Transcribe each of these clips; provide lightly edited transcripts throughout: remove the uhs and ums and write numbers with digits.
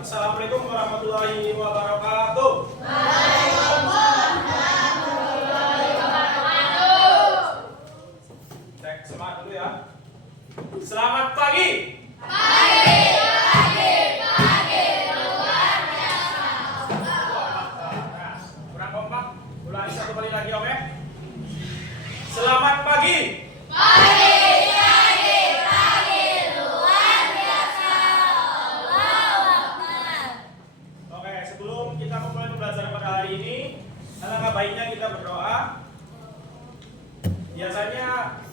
Assalamualaikum warahmatullahi wabarakatuh. Cek semangat dulu ya. Selamat pagi. Luar biasa. Nah, kurang kompak. Ulangi satu kali lagi, oke? Selamat pagi. Kita memulai pembelajaran pada hari ini, alangkah baiknya kita berdoa. Biasanya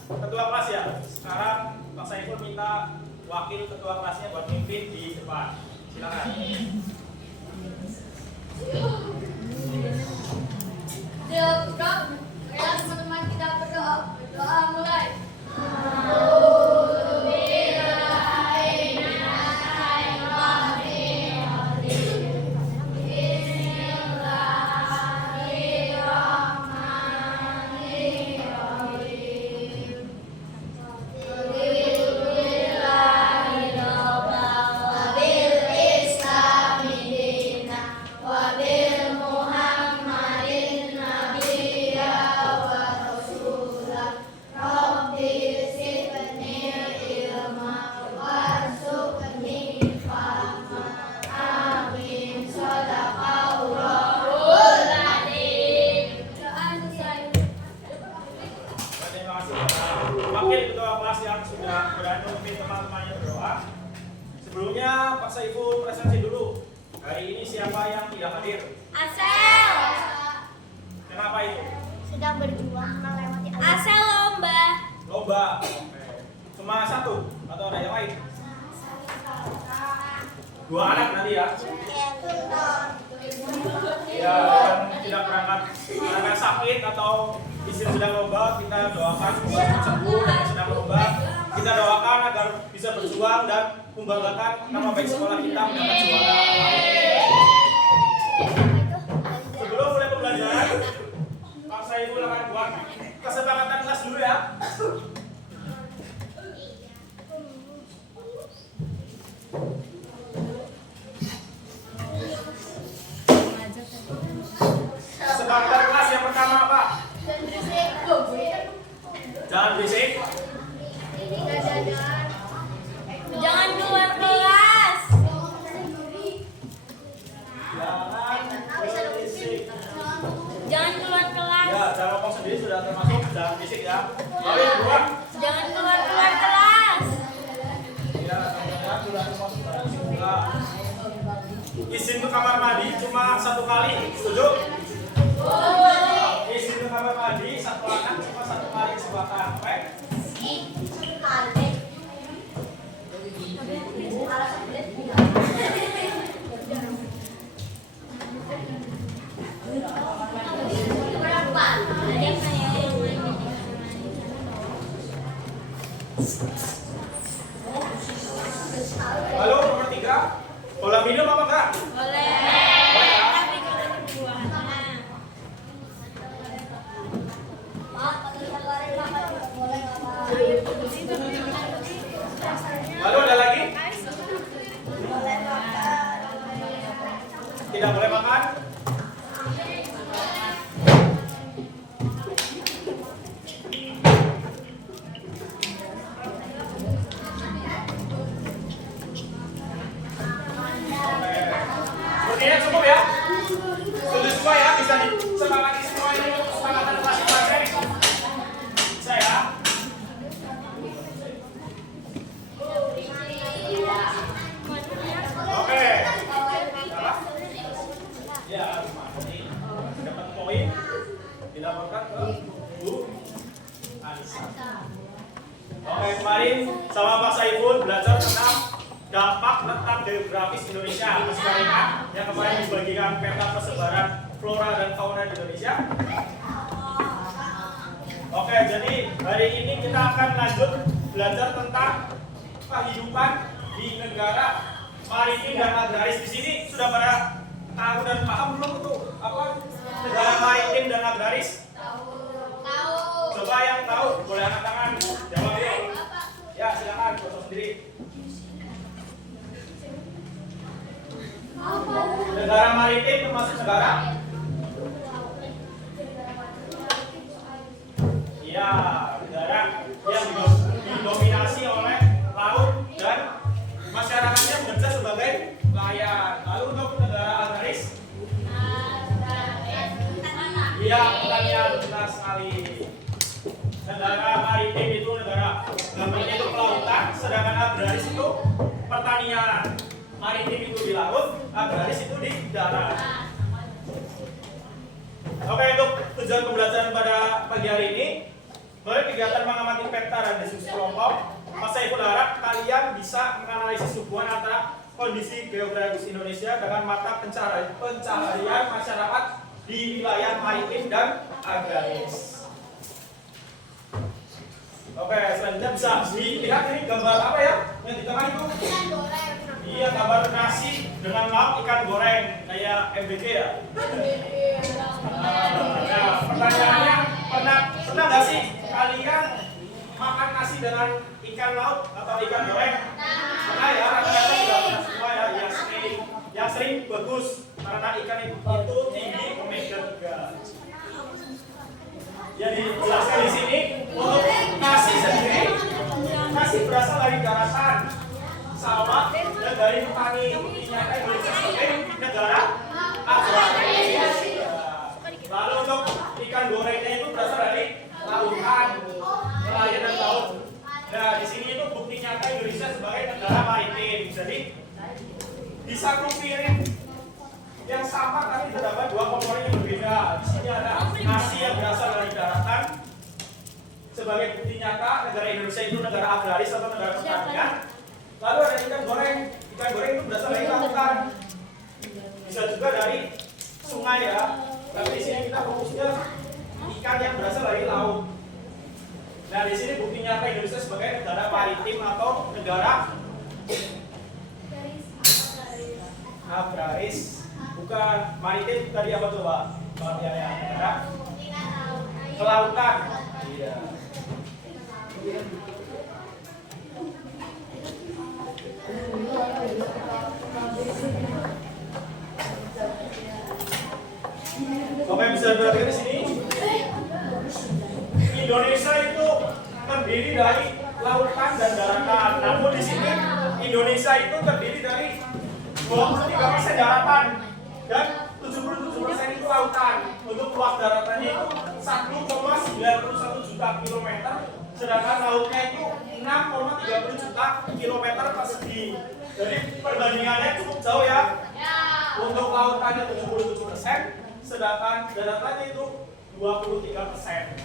ketua kelas ya. Sekarang Pak Saiful minta wakil ketua kelasnya buat mimpin di depan. Silakan. Ya teman-teman, kita berdoa. Berdoa mulai. Wakil ketua kelas yang sudah berani memimpin teman-temannya berdoa. Sebelumnya Pak Saiful presentasi dulu. Hari ini siapa yang tidak hadir? Asel. Kenapa itu? Sedang berjuang melewati Asel lomba. Lomba. Oke. Cuma satu atau ada yang lain? Dua anak nanti ya. Ya, yang tidak berangkat karena sakit atau istri sedang lomba, kita doakan semoga sembuh. Dan yang sedang lomba, kita doakan agar bisa berjuang dan membanggakan nama baik sekolah kita mendapat juara. Sebelum mulai pembelajaran, Pak Saiful akan buat kesepakatan kelas dulu ya. Kesepakatan kelas yang pertama apa? Jangan berisik. Jangan keluar kelas. Jangan berisik. Jangan keluar kelas. Ya, jangan ngomong sendiri sudah termasuk jangan berisik ya. Lalu yang kedua. Jangan keluar kelas. Ya, jangan sudah termasuk jangan berisik juga. Izin ke kamar mandi cuma satu kali, setuju? Izin ke kamar mandi satu anak cuma satu kali kesempatan, baik? Lalu nomor 3, bola minum apa enggak? Boleh. Boleh ya? Tapi kalau berbuahnya. Lalu ada lagi? Tidak boleh makan? Sepertinya cukup ya? Setuju semua ya? Bisa disepakati semua ini untuk kesepakatan kelas materi? Bisa ya? Oke. Apa? Ya, ini dapat poin dilaporkan ke Bu Anissa. Oke, kemarin sama Pak Saiful belajar tentang dampak letak geografis Indonesia. Masih ingat yang kemarin dibagikan peta persebaran flora dan fauna di Indonesia? Oke, jadi hari ini kita akan lanjut belajar tentang kehidupan di negara maritim dan agraris. Di sini sudah pada tahu dan paham belum tuh apa negara maritim dan agraris? Coba yang tahu boleh angkat tangan, jawab yuk. Ya silakan, foto sendiri. Negara maritim termasuk negara? Ya, negara yang didominasi oleh laut dan masyarakatnya bekerja sebagai nelayan. Lalu untuk negara agraris? Iya, pertanyaan benar sekali. Negara maritim itu negara namanya itu kelautan, sedangkan agraris itu pertanian. Maritim itu di laut, agraris itu di darat. Oke, untuk tujuan pembelajaran pada pagi hari ini, melalui kegiatan mengamati peta dan diskusi kelompok, Mas Saiful harap kalian bisa menganalisis hubungan antara kondisi geografis Indonesia dengan mata pencaharian masyarakat di wilayah maritim dan agraris. Oke, selanjutnya bisa dilihat ini gambar apa ya? Yang di tengah itu? Iya, gambar nasi dengan lauk ikan goreng kayak MBG ya. Nah, pertanyaannya pernah nggak sih kalian makan nasi dengan ikan laut atau ikan goreng? Pernah ya, rata-rata sudah pernah semua ya. Yang sering bagus karena ikan itu tinggi omega 3. Ya dijelaskan di sini untuk nasi sendiri, nasi berasal dari daratan, sawah dan dari petani. Buktinya Indonesia sebagai negara agraris. Lalu untuk ikan gorengnya itu berasal dari lautan, nelayan dan laut. Nah di sini itu bukti nyata Indonesia sebagai negara maritim. Jadi di satu piring yang sama tapi terdapat dua komponen yang berbeda. Di sini ada nasi yang berasal dari daratan sebagai bukti nyata negara Indonesia itu negara agraris atau negara pertanian. Lalu ada ikan goreng. Ikan goreng itu berasal dari lautan. Bisa juga dari sungai ya. Tapi di sini kita fokusnya ikan yang berasal dari laut. Nah di sini bukti nyata Indonesia sebagai negara maritim atau negara agraris. Bukan maritim tadi apa tuh Pak? Ya, negara kelautan. Iya. Oke, bisa diperhatikan di sini. Indonesia itu terdiri dari lautan dan daratan. Namun di sini Indonesia itu terdiri dari 23% daratan dan 77% itu lautan. Untuk luas daratannya itu 1,91 juta kilometer, sedangkan lautnya itu 6,30 juta kilometer persegi. Jadi perbandingannya cukup jauh ya. Untuk lautannya 77%, sedangkan daratannya itu 23%.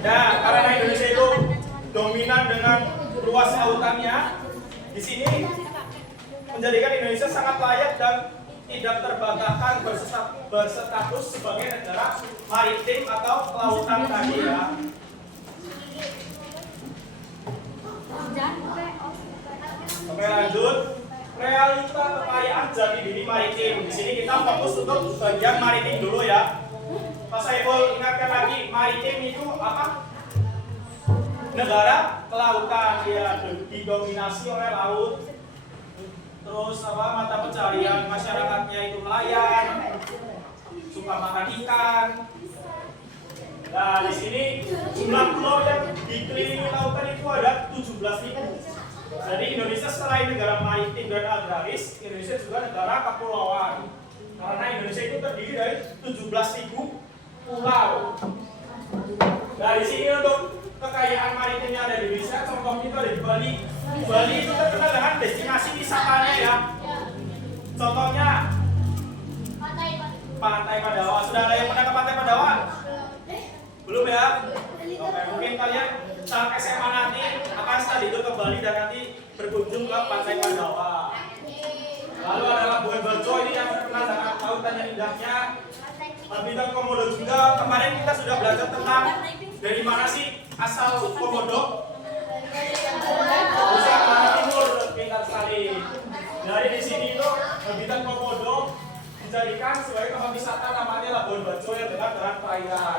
Nah, karena Indonesia itu dominan dengan luas lautannya, di sini menjadikan Indonesia sangat layak dan tidak terbantahkan berstatus sebagai negara maritim atau kelautan tadi ya. Oke lanjut, realita kekayaan jati diri maritim. Di sini kita fokus untuk bagian maritim dulu ya. Pak Saiful ingatkan lagi, maritim itu apa? Negara kelautan ya, didominasi oleh laut. Terus apa? Mata pencarian masyarakatnya itu nelayan, suka makan ikan. Nah di sini jumlah pulau yang dikelilingi lautan itu ada 17.000. Jadi Indonesia selain negara maritim dan agraris, Indonesia juga negara kepulauan. Karena Indonesia itu terdiri dari 17.000 pulau. Nah di sini untuk kekayaan maritimnya ada di Indonesia, contohnya itu ada di Bali. Bali itu terkenal dengan destinasi wisatanya ya. Contohnya Pantai Pandawa. Sudah ada yang pernah ke Pantai Pandawa? Belum ya? Oke, mungkin kalian saat SMA nanti akan study tour ke Bali dan nanti berkunjung juga kemarin kita sudah belajar tentang dari mana sih asal komodo. Nusa Tenggara Timur, pintar sekali. Dari di sini itu habitat komodo dijadikan sebagai tempat wisata namanya Labuan Bajo yang dekat dengan perairan.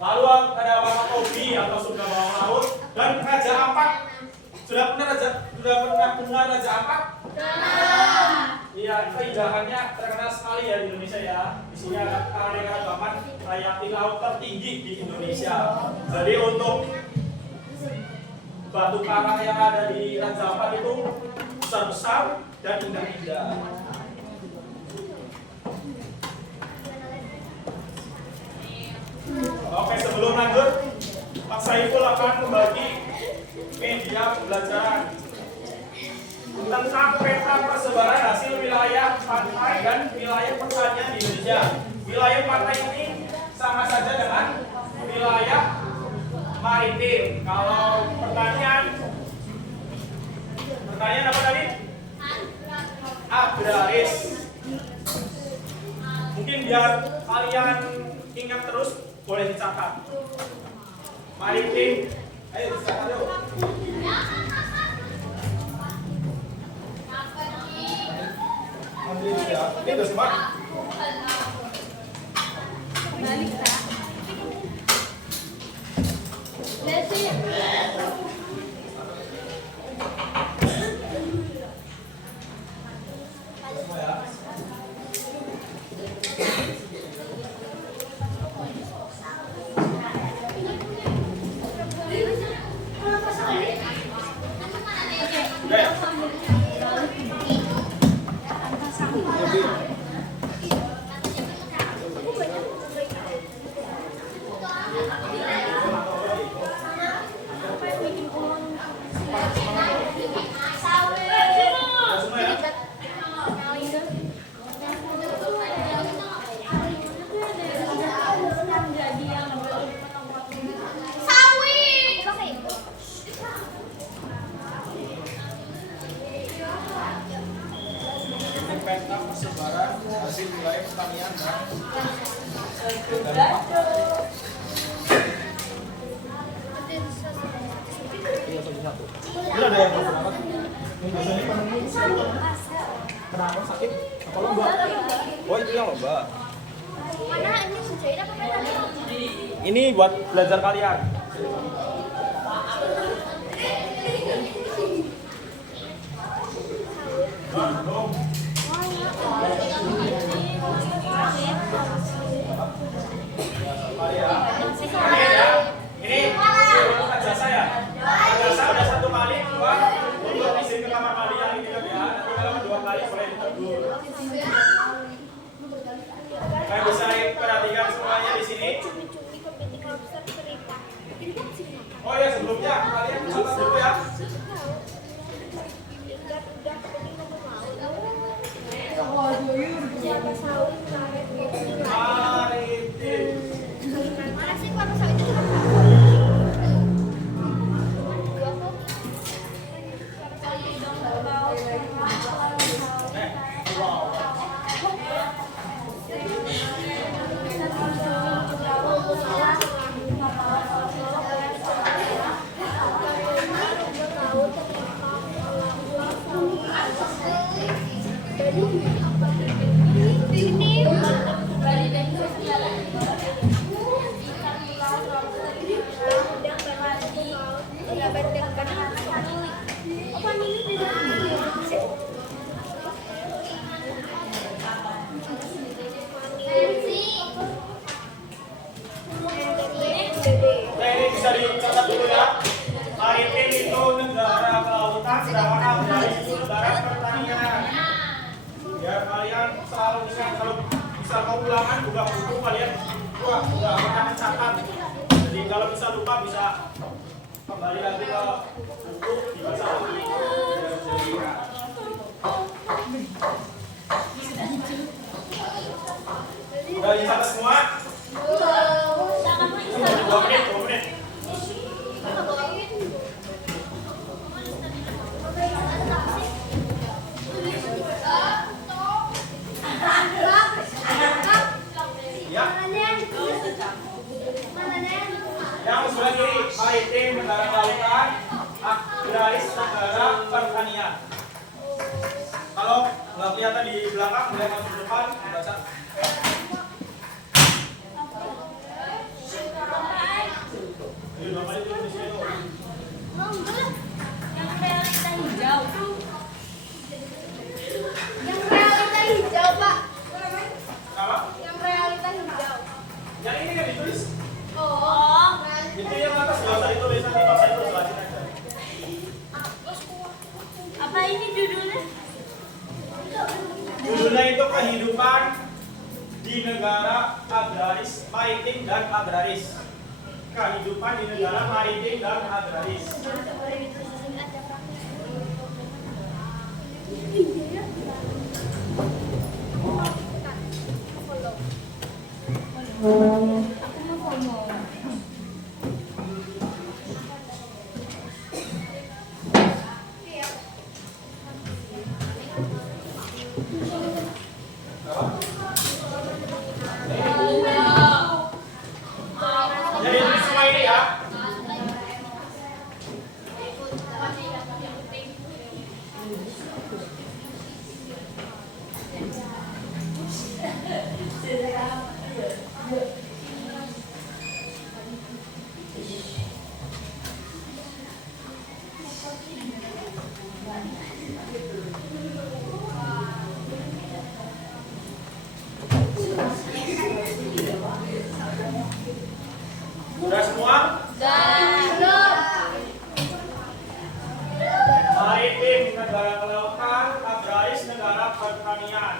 Lalu ada Wakatobi atau surga bawah laut dan Raja Ampat. Sudah pernah dengar Raja Ampat? Iya, keindahannya terkenal sekali ya di Indonesia ya. Di sini ada keanekaragaman hayati laut tertinggi di Indonesia. Jadi untuk batu karang yang ada di Raja Ampat itu besar-besar dan indah-indah. Oke, sebelum lanjut, Pak Saiful akan membagi media pembelajaran tentang peta persebaran hasil wilayah pantai dan wilayah pertanian di Indonesia. Wilayah pantai ini sama saja dengan wilayah maritim. Kalau pertanian apa tadi? Agraris. Mungkin biar kalian ingat terus, boleh dicatat. Maritim, ayo dicatat yuk. Ini udah sempat. Peta persebaran hasil wilayah pertanian dan ini ada yang berapa? Ini biasanya kenapa sakit? Apa lomba? Oh itu yang lomba. Mana ini sejajar apa tadi? Ini buat belajar kalian. Ini jasa ya. Jasa udah 1 kali keluar untuk izin ke kamar mandi yang ini kan ya. Nanti kalau 2 kali boleh ditegur. Kalian bisa perhatikan semuanya di sini. Oh ya sebelumnya kalian catat dulu ya. Maritim. Mana sih kelapa sawit itu? Ini bisa dicatat dulu ya. Maritim itu negara kelautan, sedangkan agraris itu negara pertanian. Ya kalian selalu bisa kalau bisa mau ulangan buka buku kalian buka akan mencatat. Jadi kalau bisa lupa bisa kembali lagi ke buku dibaca lagi. Udah dicatat semua? 2 menit, 2 menit. Ya. Yang sebelah kiri, maritim, negara kelautan, agraris, negara pertanian. Kalau nggak kelihatan di belakang, boleh masuk ke depan, baca. Ini nama itu di sini. Yang realita hijau. Yang realita hijau, Pak. Apa? Yang realita hijau. Yang ini kan ditulis. Oh. Itu yang atas nggak usah ditulis, nanti pas saya tulis lagi aja. Apa ini judulnya? Judulnya itu kehidupan di negara agraris, maritim dan agraris. Kehidupan di negara maritim dan agraris. Jadi ini semua ini ya. Sudah semua? Maritim, negara kelautan, agraris, negara pertanian.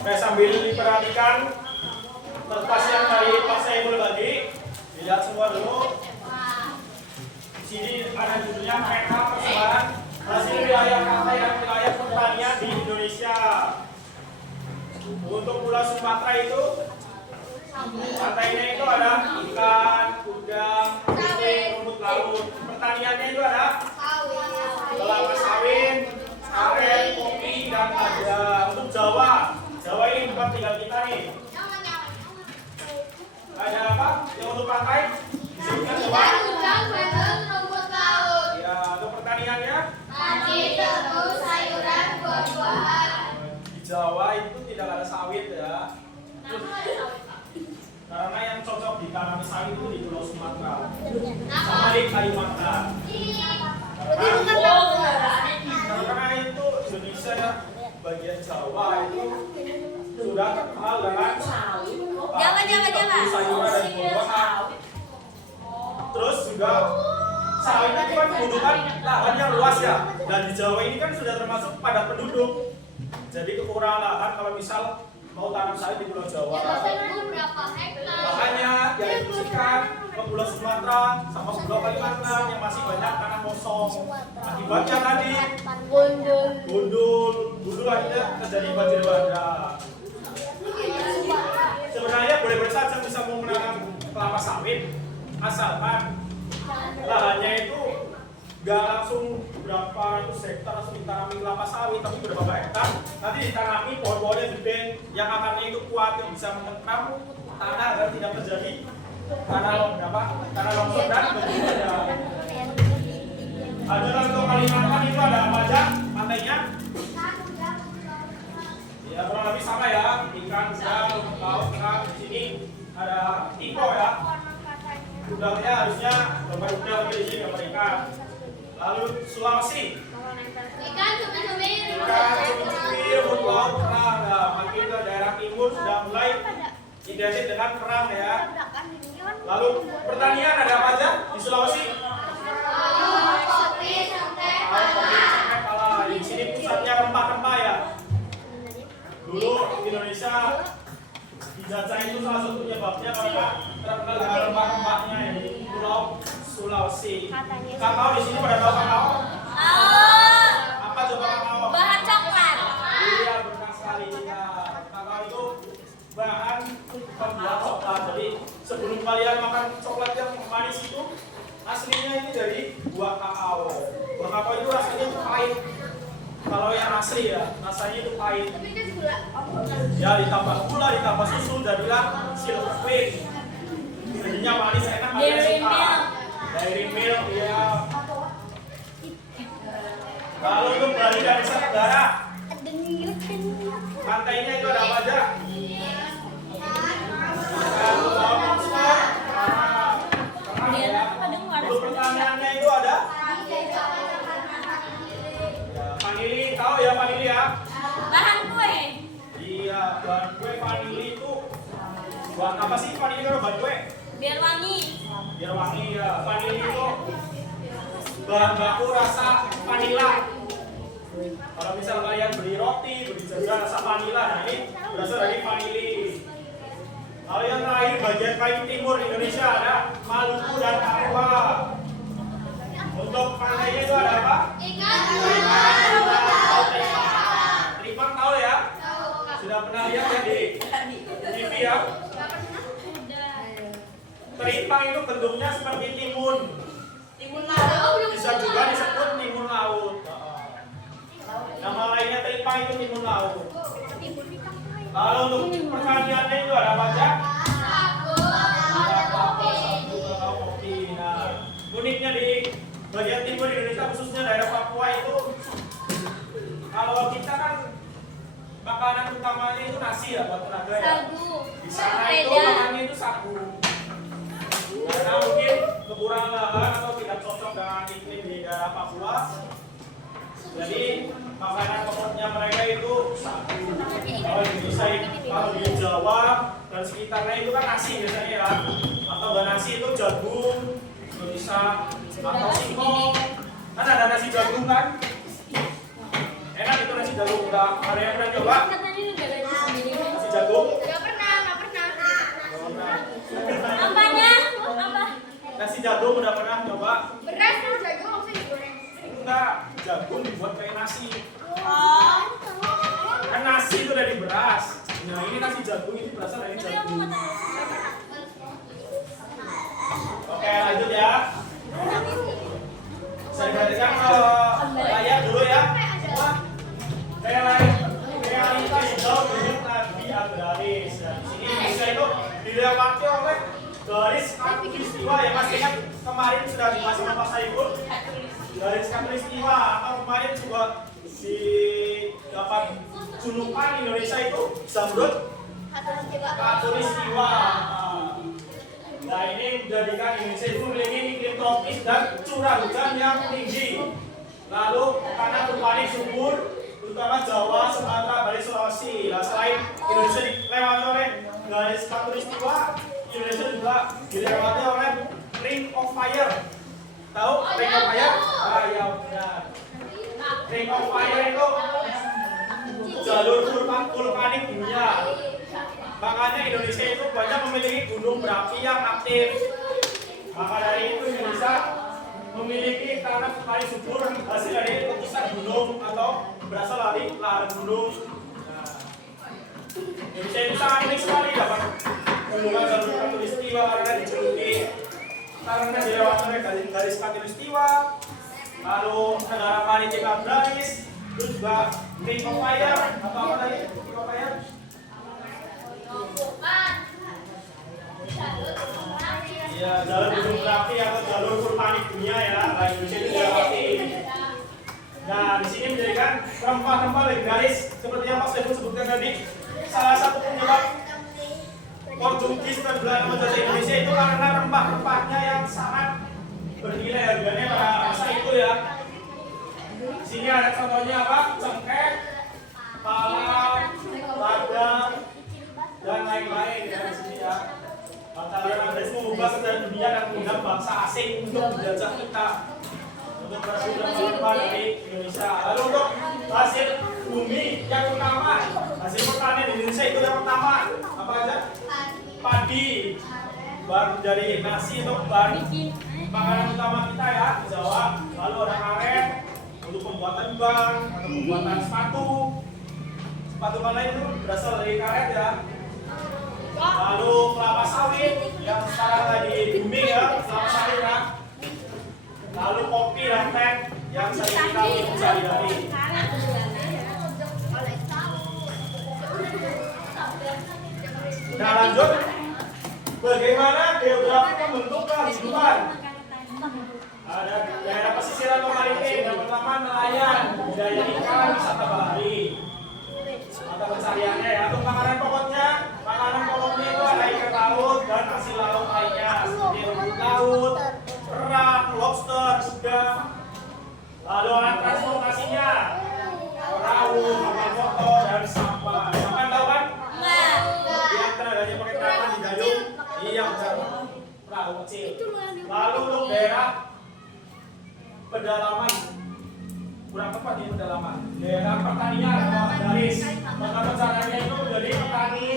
Oke, sambil diperhatikan kertas yang tadi Pak Saiful bagi, dilihat semua dulu. Di sini ada judulnya peta persebaran hasil wilayah pantai dan wilayah pertanian di Indonesia. Untuk Pulau Sumatera itu pantainya itu ada ikan, udang, ikan, rumput laut. Pertaniannya itu ada kelapa sawit, aren, kopi, dan ada. Untuk Jawa, Jawa ini bukan tinggal kita nih. Ada apa? Yang untuk pantai disebutkan Jawa. Ya, untuk pertaniannya di Jawa itu tidak ada sawit ya. Karena yang cocok ditanami sawit itu di Pulau Sumatera sama di Kalimantan. Karena itu Indonesia bagian Jawa itu sudah terkenal dengan sayuran dan buah-buahan. Terus juga sawit itu kan membutuhkan lahan yang luas ya. Dan di Jawa ini kan sudah termasuk padat penduduk. Jadi kekurangan lahan kalau misal mau tanam sawit di Pulau Jawa. Makanya diinstruksikan ke Pulau Sumatera sama Pulau Kalimantan yang masih banyak tanah kosong. Akibatnya tadi gundul akhirnya terjadi banjir bandang. Sebenarnya boleh-boleh saja bisa mau menanam kelapa sawit, asalkan lahannya itu nggak langsung berapa ratus hektar langsung ditanami kelapa sawit, tapi beberapa hektar nanti ditanami pohon-pohonnya gede yang akarnya itu kuat yang bisa mengetam tanah agar tidak terjadi tanah longsor dan berbeda. Ada untuk Kalimantan itu ada apa aja pantainya? Ya kurang lebih sama ya, ikan, udang, laut, ikan. Di sini ada tiko ya. Udangnya harusnya gambar udang, di sini gambar ikan. Lalu Sulawesi. Ikan cumi-cumi, rumput laut, kerang. Nah, makin ke daerah timur sudah mulai identik dengan kerang ya. Lalu pertanian ada apa aja di Sulawesi? Kakao di sini pada tahu kakao? Oh, Apa coba kakao? bahan coklat. Iya, benar sekali. Kakao itu bahan pembuat coklat. Jadi sebelum kalian makan coklat yang manis itu, aslinya ini dari buah kakao. Buah kakao itu rasanya pahit. Kalau yang asli ya, rasanya itu pahit. Tapi kan gula. Ya ditambah gula, ditambah susu, jadilah silver queen. Jadinya manis enak, kalian Dairy suka. milk. Dairy milk, ya. Lalu untuk Bali dan Nusa Tenggara, Ada niat kan. pantainya itu ada apa aja? Ada Pulau Monster. Dia kadang waras. Untuk pertanyaannya itu ada vanili, tahu ya vanili ya? Bahan kue. Iya, bahan kue vanili itu buat apa sih vanili kalau buat kue? Biar wangi. Biar wangi ya. Vanili itu bahan baku rasa vanila. Kalau misal kalian beli roti, beli jajan rasa vanila, nah ini berasal dari vanili. Lalu yang terakhir bagian paling timur Indonesia ada Maluku dan Papua. Untuk pantainya itu ada apa? Ikan. Tripang tahu ya? Sudah pernah lihat ya di TV ya? Teripang itu bentuknya seperti timun. Timun laut. Bisa juga disebut timun laut. Nama lainnya teripang itu timun laut. Lalu untuk pertaniannya itu ada apa aja? Kakao, kopi. Nah, uniknya di bagian timur Indonesia khususnya daerah Papua itu, kalau kita kan makanan utamanya itu nasi ya buat tenaga ya. Sagu. Di sana itu Sepeda. makannya itu sagu. Karena mungkin kekurangan lahan atau tidak cocok dengan iklim di daerah Papua. Jadi makanan pokoknya mereka itu sagu. Kalau di Indonesia, kalau di Jawa dan sekitarnya itu kan nasi biasanya ya. Atau enggak nasi itu jagung, bisa atau singkong. Kan ada nasi jagung kan? Enak itu nasi jagung. Udah ada yang pernah coba? Katanya udah ada sendiri. Nasi jagung? Gak pernah. Apanya? Apa? Nasi jagung udah pernah coba? Beras kan jagung langsung digoreng. Enggak, jagung dibuat kayak nasi. Oh. Kan nasi itu dari beras. Nah ini nasi jagung ini berasal dari Tapi aku jagung. mau tahu. Oke lanjut ya. Saya perhatikan ke layar dulu ya. Semua. Realita hijau milik Nabi Agraris. Nah, di sini Indonesia itu dilewati oleh garis khatulistiwa ya Mas ingat kemarin sudah dibahas sama Pak Saiful. Garis khatulistiwa atau kemarin juga dapat julukan Indonesia itu Zamrud Khatulistiwa. Nah ini menjadikan Indonesia itu memiliki iklim tropis dan curah hujan yang tinggi. Lalu karena vulkanik subur, terutama Jawa, Sumatera, Bali, Sulawesi. Nah selain Indonesia dilewati oleh garis khatulistiwa, Indonesia juga dilewati oleh Ring of Fire. Tahu Ring of Fire? Ah ya benar. Ring of Fire itu jalur vulkanik dunia. Makanya Indonesia itu banyak memiliki gunung berapi yang aktif. Maka dari itu Indonesia memiliki tanah vulkanik subur hasil dari letusan gunung atau berasal dari lahar gunung. Nah, Indonesia itu sangat unik sekali dapat gunungan jalur khatulistiwa karena dijuluki karena dilewati oleh garis khatulistiwa, lalu negara maritim Agraris, terus juga Ring of Fire atau apa tadi? Ring of Fire? Ya, jalur gunung berapi atau jalur vulkanik dunia ya, nah, Indonesia itu dilewati. Nah, di sini menjadikan rempah-rempah legendaris seperti yang Pak Saiful sebutkan tadi. Salah satu penyebab Portugis dan Belanda menjajah Indonesia itu karena rempah-rempahnya yang sangat bernilai harganya pada masa itu ya. Di sini ada contohnya apa? Cengkeh, pala, ladang, dan lain-lain ya di sini ya. Lantaran Inggris mengubah sejarah dunia dan mengundang bangsa asing untuk menjajah kita, untuk berebut dan merebut dari Indonesia. Lalu untuk hasil bumi yang utama, hasil pertanian di Indonesia itu yang pertama apa aja? Padi. bahan dari nasi itu bahan makanan utama kita ya di Jawa. Lalu ada karet untuk pembuatan ban atau pembuatan sepatu. Sepatu mana itu berasal dari karet ya. Lalu kelapa sawit yang sekarang lagi booming ya, kelapa sawit ya. Lalu kopi dan teh yang sering kita minum sehari-hari. Nah lanjut, bagaimana geografi membentuk kehidupan? Ada daerah pesisir atau maritim. Yang pertama nelayan, budaya ikan, wisata bahari. Mata pencariannya ya. Untuk makanan pokoknya itu ada ikan laut dan hasil laut lainnya seperti rumput laut, kerang, lobster, udang. Lalu alat transportasinya, perahu, kapal motor, dan sampah. Sampai tahu kan? Yang tenaganya pakai tangan di dayung, iya benar. Perahu kecil. Lalu untuk daerah pedalaman, kurang tepat di pedalaman. Daerah pertanian atau agraris. Maka caranya itu menjadi petani,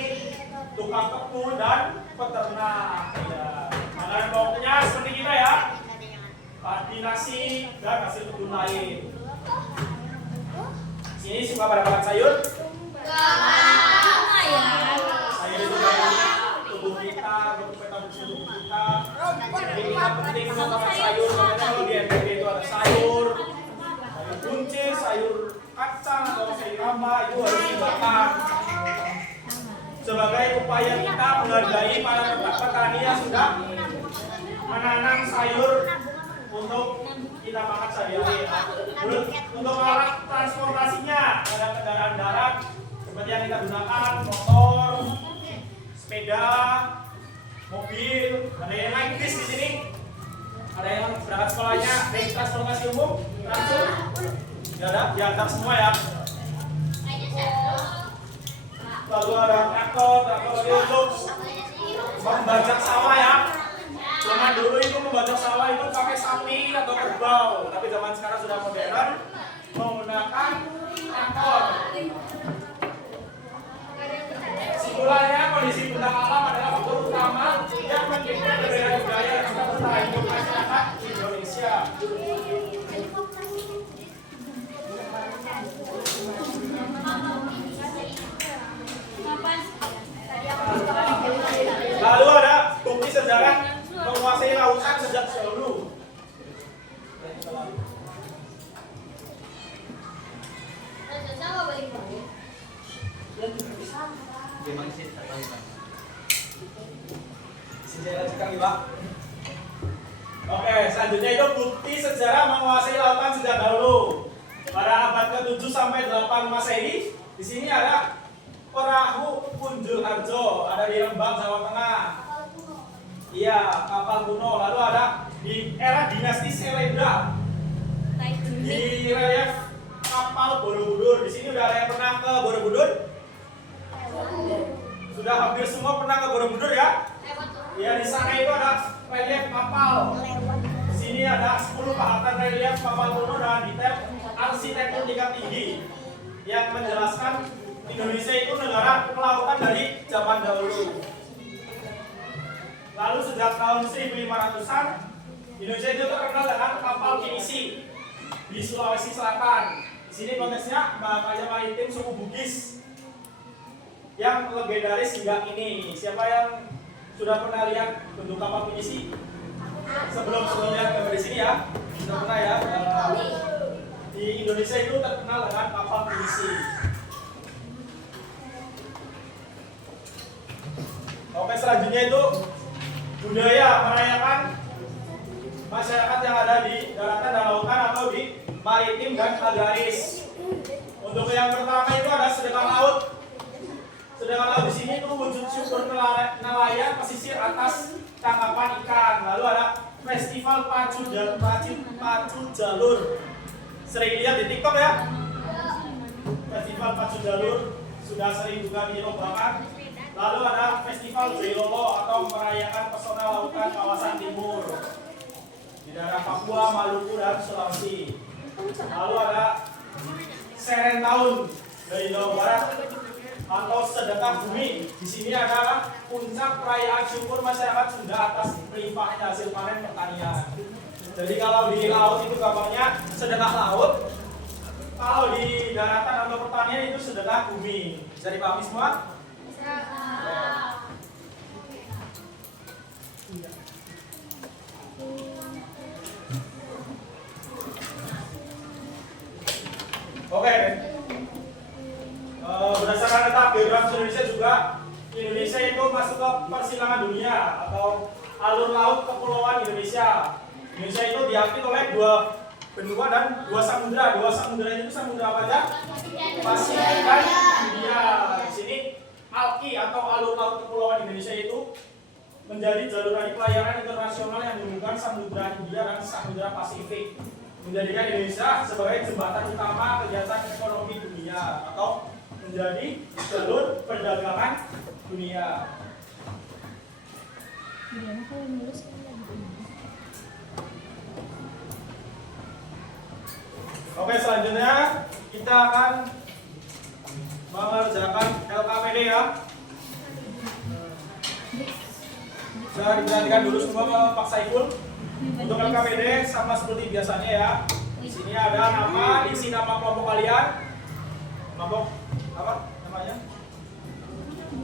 tukang kebun dan peternak. Ya. Makanan pokoknya seperti kita ya. Padi, nasi, dan hasil kebun lain. Sini suka pada makan sayur? Sayur itu gaya tubuh kita, bentuk metabolisme tubuh kita. Jadi kita penting untuk makan sayur. Makanya kalau di NPK itu ada sayur, sayur buncis, sayur kacang atau sayur ramba itu harus dimakan. Sebagai upaya kita menghargai para petani yang sudah menanam sayur untuk kita makan sehari-hari. Untuk alat transportasinya ada kendaraan darat seperti yang kita gunakan, motor, sepeda, mobil. Ada yang naik bis di sini. Ada yang berangkat sekolahnya naik transportasi umum, langsung. Ya ada, diantar semua ya. Lalu ada traktor untuk membajak sawah ya. Zaman dulu itu membajak sawah itu pakai sapi atau kerbau, tapi zaman sekarang sudah modern menggunakan traktor. Simpulannya kondisi bentang alam adalah faktor utama yang menciptakan perbedaan budaya dan serta bertahan hidup masyarakat Indonesia. Lalu ada bukti sejarah menguasai lautan sejak dahulu. Oke, selanjutnya itu bukti sejarah menguasai lautan sejak dahulu. Pada abad ke-7 sampai 8 Masehi, di sini ada perahu Punjul Harjo, ada di Rembang, Jawa Tengah. Iya, kapal kuno. Lalu ada di era dinasti Selebra. Di relief kapal Borobudur. Di sini udah ada yang pernah ke Borobudur? Sudah hampir semua pernah ke Borobudur ya? Ya, di sana itu ada relief kapal. Di sini ada 10 pahatan relief kapal kuno dan detail arsitektur tingkat tinggi yang menjelaskan Indonesia itu negara kelautan dari zaman dahulu. Lalu sejak tahun 1500-an, Indonesia itu terkenal dengan kapal pinisi di Sulawesi Selatan. Di sini konteksnya bahaya maritim suku Bugis yang legendaris hingga ini. Siapa yang sudah pernah lihat bentuk kapal pinisi? Sebelum lihat gambar di sini ya, sudah pernah ya. Di Indonesia itu terkenal dengan kapal pinisi. Oke, selanjutnya itu budaya merayakan masyarakat yang ada di daratan dan lautan atau di maritim dan agraris. Untuk yang pertama itu ada sedekah laut. Sedekah laut di sini itu wujud syukur nelayan pesisir atas tangkapan ikan. Lalu ada festival pacu jalur. Sering lihat di TikTok ya? Festival pacu jalur sudah sering juga dilombakan. Lalu ada festival Jailolo atau merayakan pesona lautan kawasan timur di daerah Papua, Maluku, dan Sulawesi. Lalu ada Serentahun dari Jawa Barat. atau sedekah bumi. Di sini adalah puncak perayaan syukur masyarakat Sunda atas melimpahnya hasil panen pertanian. Jadi kalau di laut itu gambarnya sedekah laut, kalau di daratan atau pertanian itu sedekah bumi. Bisa dipahami semua? Oke. Berdasarkan letak geografis Indonesia juga, Indonesia itu masuk ke persilangan dunia atau alur laut kepulauan Indonesia. Indonesia itu diapit oleh dua benua dan dua samudra. Dua samudra itu samudra apa aja? Pasifik dan India. Di sini ALKI atau alur laut kepulauan Indonesia itu menjadi jalur pelayaran internasional yang menghubungkan samudra India dan samudra Pasifik, menjadikan Indonesia sebagai jembatan utama kegiatan ekonomi dunia atau menjadi jalur perdagangan dunia. Oke, selanjutnya kita akan mengerjakan LKPD ya. Sudah diperhatikan dulu semua ke Pak Saiful. Untuk LKPD sama seperti biasanya ya. Di sini ada nama, isi nama kelompok kalian. Kelompok apa namanya?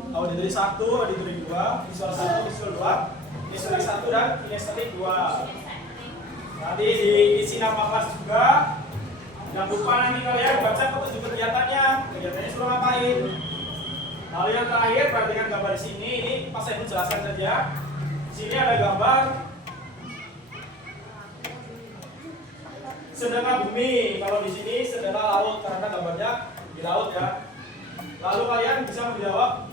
Auditori 1, auditori 2, visual 1, visual 2, kinestetik 1 dan kinestetik 2. Nanti diisi nama kelas juga. Jangan lupa nanti kalian baca petunjuk kegiatannya. Kegiatannya suruh ngapain? Lalu yang terakhir perhatikan gambar di sini. Ini Pak Saiful jelaskan saja. Di sini ada gambar sedekah bumi. Kalau di sini sedekah laut karena gambarnya di laut ya. Lalu kalian bisa menjawab.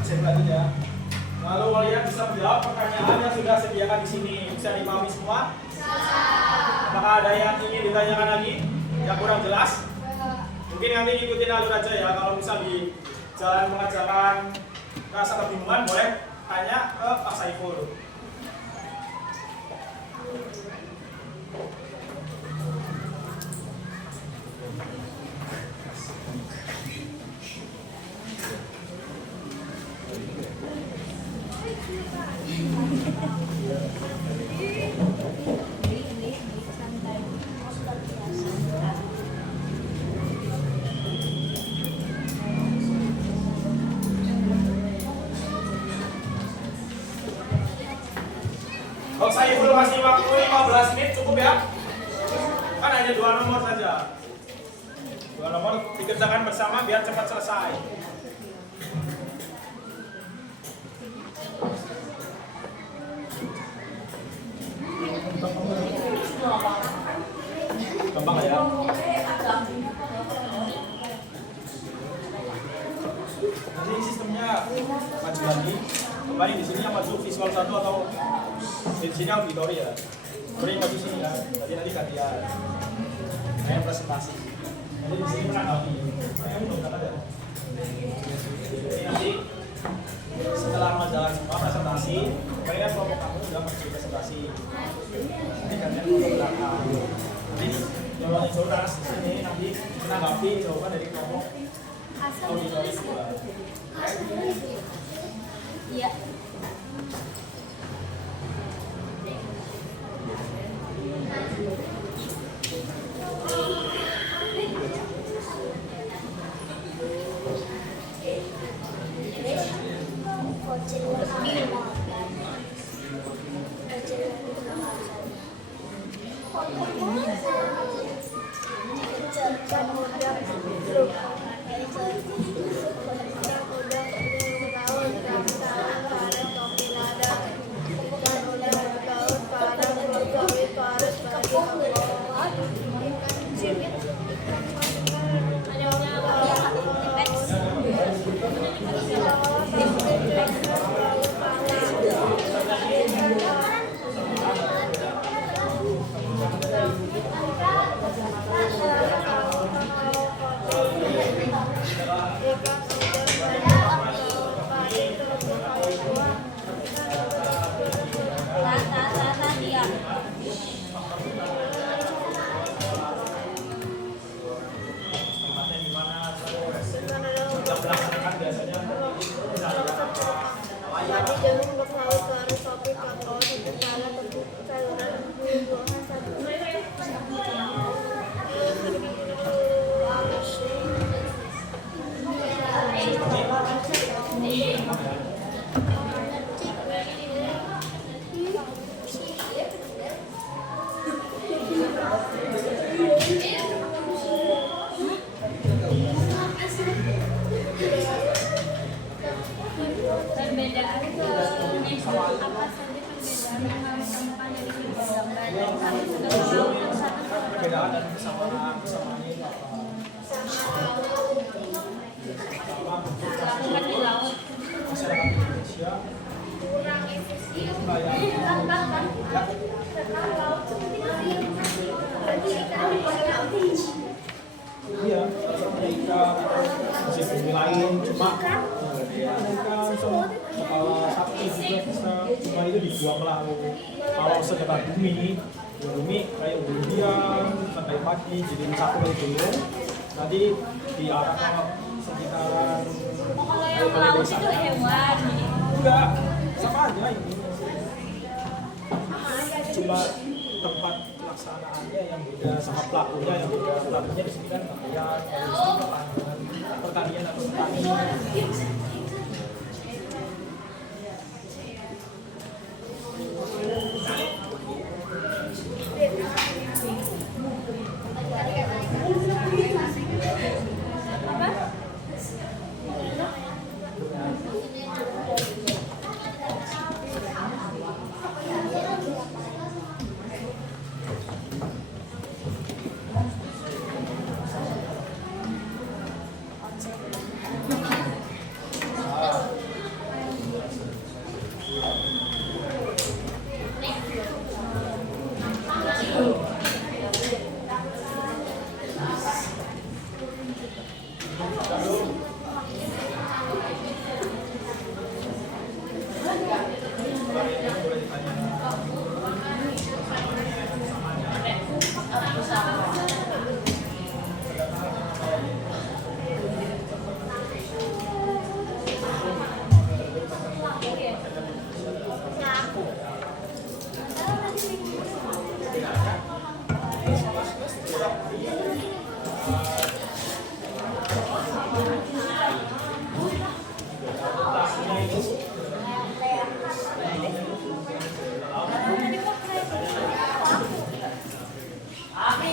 Saya lanjut ya. Lalu kalian bisa menjawab pertanyaan yang sudah sediakan di sini. Bisa dipahami semua? Apakah ada yang ingin ditanyakan lagi? Yang kurang jelas? Mungkin nanti ikutin alur aja ya. Kalau misal di jalan mengajarkan rasa kebingungan, boleh tanya ke Pak Saiful. Kalau saya belum kasih waktu 15 menit cukup ya? Kan hanya 2 nomor saja. 2 nomor dikerjakan bersama biar cepat selesai. Gampang ya? Nanti sistemnya maju lagi. Kembali di sini yang maju visual 1 atau di sini auditori ya. Boleh maju sini ya. Nanti gantian. Saya presentasi. Nanti di sini menanggapi. Kamu belum dapat ya? Jadi nanti setelah menjalankan semua presentasi, kalian kelompok kamu sudah maju presentasi. Nanti kalian ke belakang. Nanti jawaban Jonas di sini nanti menanggapi jawaban dari kelompok auditori 2. Iya. Iya kan? dan kesamaannya itu apa? Sama bentuk Lakukan di laut. masyarakat Indonesia Kurang efisien. kayak Tentang laut seperti itu. Berarti ikan di bawah laut. iya, ada ikan, masih bumi lain, cuma ya, ada ikan, kepala sapi juga bisa, cuma itu dibuang ke laut. Kalau sekitar bumi kayak umbian, sampai pagi, jadi satu lagi dulu, nanti diarah ke sekitaran Oh, kalau yang laut itu hewan. enggak, sama aja ini. Cuma tempat pelaksanaannya yang beda sama pelakunya yang beda. Pelakunya di sini kan nelayan, kalau di sini pertanian atau petani.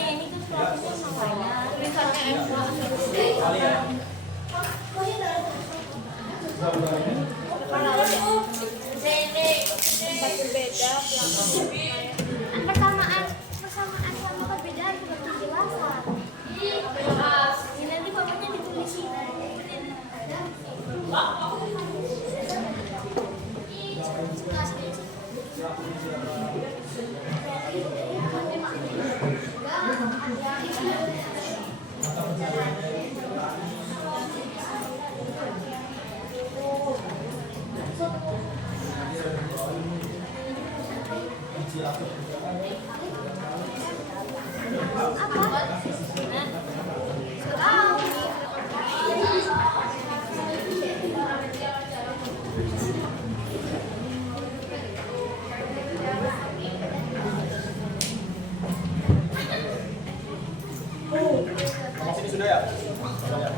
Ini tuh suratnya namanya. Tulisannya Kalian persamaan sama perbedaan seperti jelasan. Ini nanti bapaknya ditulis ini. sini sudah ya? Sudah ya?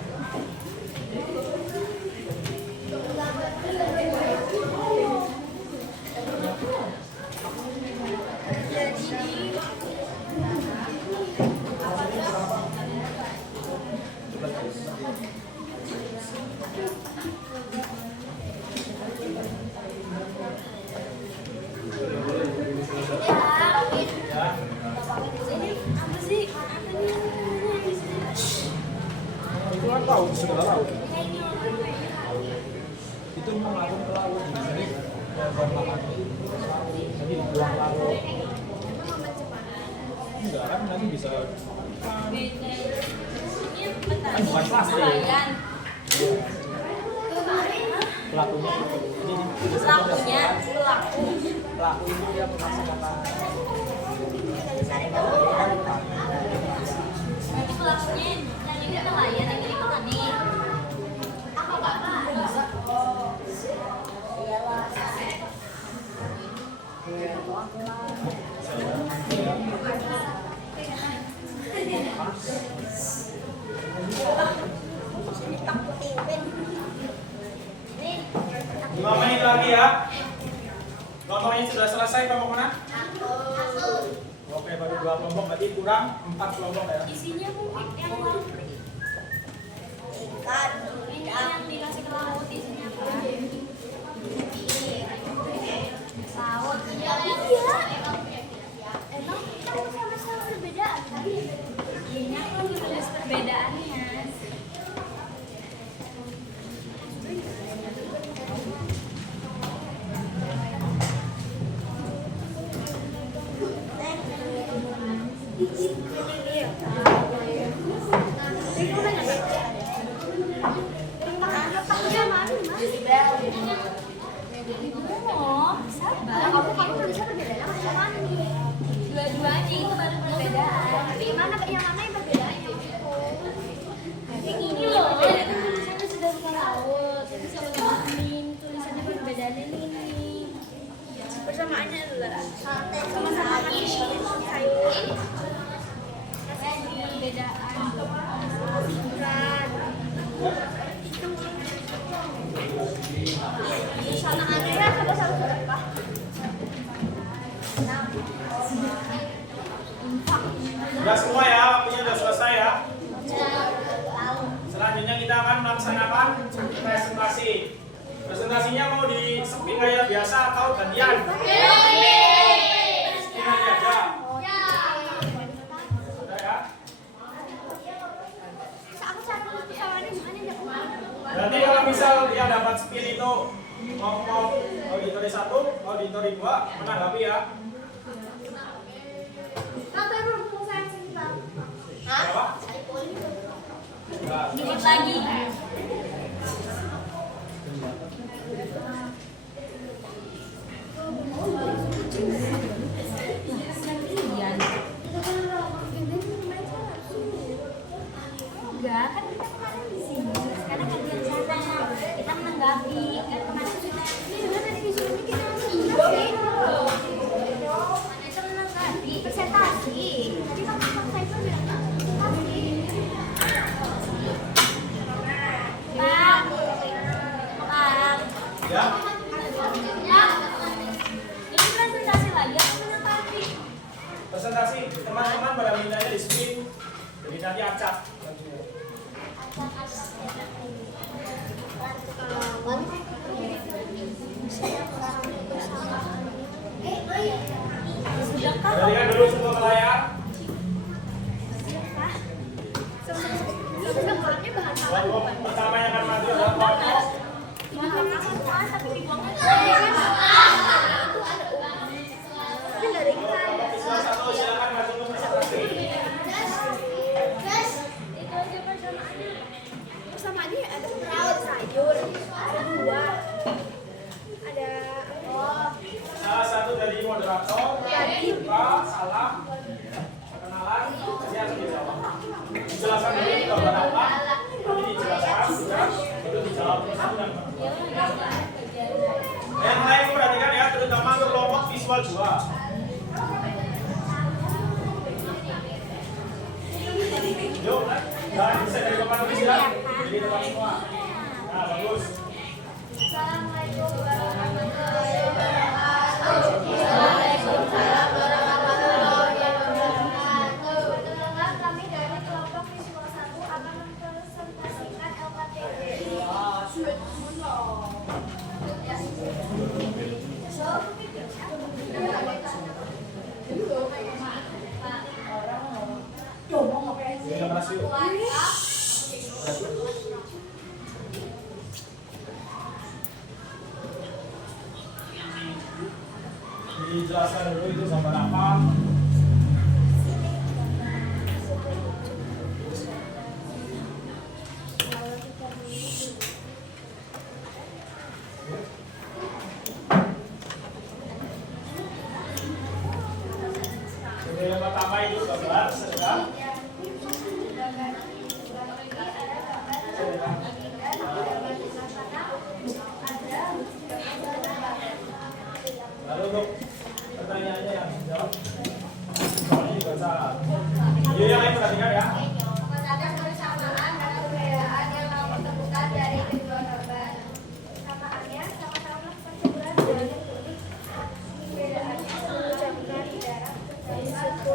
Itu kan laut, sudah laut. Itu memang langsung ke laut. Jadi makan jadi dibuang laut. Enggak kan nanti bisa kan bukan plastik. Pelakunya ini pelaku itu dia melaksanakan Nanti pelakunya yang ini nelayan, yang ini petani. Lima menit lagi ya. Kelompok ini sudah selesai kelompoknya? Oke, baru 2 kelompok, berarti kurang 4 kelompok ya. Isinya bu, yang laut. Ini yang dikasih ke laut isinya apa? Laut. Iya. Emang kan sama-sama perbedaan kan? Kamu tulisnya perbedaan sama mana nih? Dua-duanya itu baru perbedaan. Yang mana yang berbedaan? Yang ini loh, itu tulisannya sudah bukan laut. Tapi sama dengan tulisannya perbedaannya ini. Persamaannya adalah sama-sama makan sayur. Perbedaan. Persamaannya ya sama-sama berapa? Sudah semua ya, waktunya sudah selesai ya. Selanjutnya kita akan melaksanakan presentasi. Presentasinya mau di speak kayak biasa atau gantian? Speak aja. Sudah ya. Aku cari persamaannya gimana ya? Berarti kalau misal dia dapat spin itu ngomong auditori 1, auditori 2 menanggapi ya. Berapa? Dikit lagi. Enggak, kan kita kemarin di sini. Sekarang gantian sana. Kita menanggapi. Kan kemarin kita Tadi di sini kita itu menanggapi. presentasi. Tadi kan saya itu bilang presentasi. Bang. Bang. Ya. Bang. Ini presentasi lagi atau menanggapi? Presentasi teman-teman pada mintanya di spin. Jadi nanti acak. Sudahkah? Berikan dulu semua ke layar. Kelompok pertama yang akan maju adalah kelompok visual 1. Silakan maju ke presentasi. Persamaannya ada sayur, ada buah, ada Salah satu dari moderator buka salam perkenalan nanti akan dijawab. Dijelaskan dulu itu gambar apa, nanti dijelaskan sudah itu dijawab satu dan kedua. Yang lain perhatikan ya, terutama untuk kelompok visual 2. Yuk, jangan bisa dari depan nulis ya, jadi depan semua. Nah, bagus. Assalamualaikum warahmatullahi wabarakatuh. Perkenalkan, kami dari kelompok visual 1 akan mempresentasikan LKTB. Terima kasih. Dijelaskan dulu itu gambar apa. Jadi yang pertama itu gambar sedang. Lalu untuk pertanyaannya yang dijawab, soalnya juga salah. Jadi yang lain perhatikan ya. Ada persamaan dan perbedaan yang mau ditemukan dari kedua korban. Persamaannya sama-sama persebulan dari kulit. Perbedaannya mengucapkan darah dari suku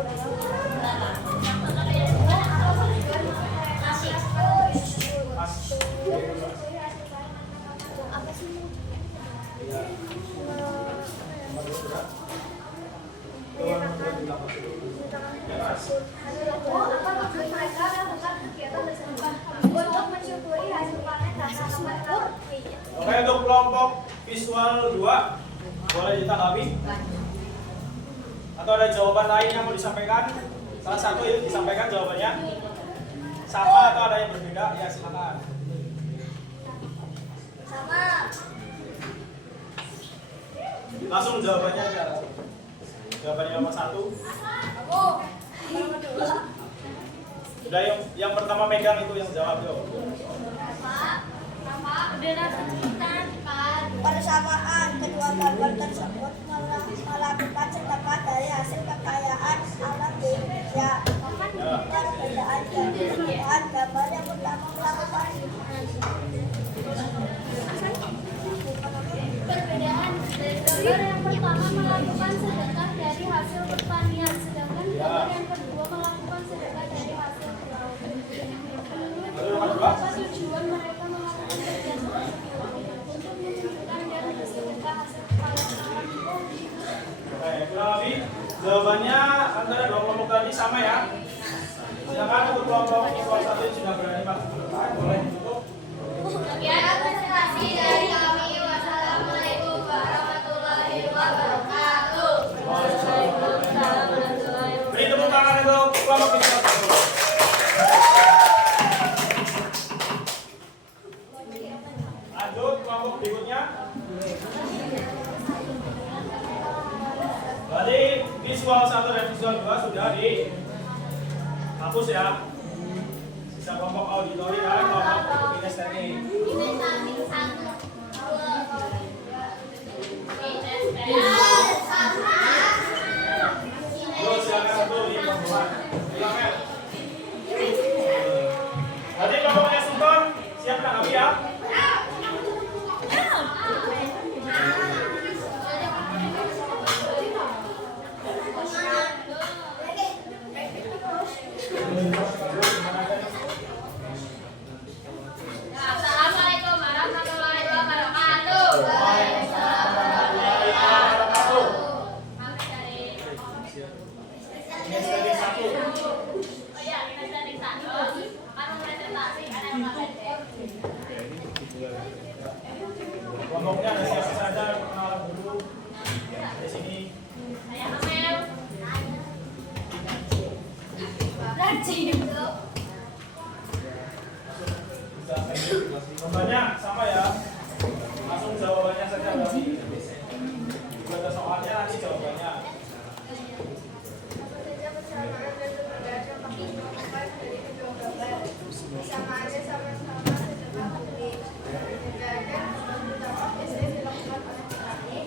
apa sih? Apa maksud mereka melakukan kegiatan bersama untuk mensyukuri hasil panen dan tanaman? Oke, untuk kelompok visual 2 boleh ditanggapi? Atau ada jawaban lain yang mau disampaikan? Salah satu yuk disampaikan jawabannya. Sama atau ada yang berbeda? Ya silakan. Sama. Langsung jawabannya aja. Jawabannya nomor 1. Aku. Nomor 2. Sudah yang pertama megang itu yang jawab yuk. Sama. Udah rasa kita. Persamaan kedua gambar tersebut melakukan setengah dari hasil kekayaan alam Indonesia. Perbedaan dari penggunaan gambar yang pertama melakukan perbedaan dari gambar yang pertama melakukan sedekah dari hasil pertanian, sedangkan gambar yang kedua melakukan sedekah dari hasil pelaut. Menurut apa tujuan mereka melakukan kegiatan tersebut? Untuk menunjukkan dan bersedekah hasil kekayaan. Oke, kurang lebih jawabannya antara dua kelompok tadi sama ya. Silakan untuk kelompok nomor 1 yang sudah berani masuk ke depan boleh ditutup. Ya, terima kasih dari kami. Wassalamualaikum warahmatullahi wabarakatuh. Beri tepuk tangan untuk kelompok nomor 1. Lanjut kelompok berikutnya. Berarti visual 1 dan visual 2 sudah dihapus ya. Sisa kelompok auditori dan kelompok kinestetik. Yo, silakan satu di perempuan. Silakan. Berarti kelompoknya Sultan siap menanggapi ya. Assalamualaikum warahmatullahi wabarakatuh. Waalaikumsalam warahmatullahi wabarakatuh. Kami dari Kinestetik 1. Oh iya, kinestetik 1. Anu presentasi ada yang ngapain? Kelompoknya ada siapa saja kenalan dulu. Di sini. Saya Amel. Rajin. Jawabannya sama ya. Langsung jawabannya saja berarti. Jika ada soalnya nanti jawabannya. Persamaannya sama-sama sedekah memberi. Sedangkan utama biasanya dilakukan oleh petani.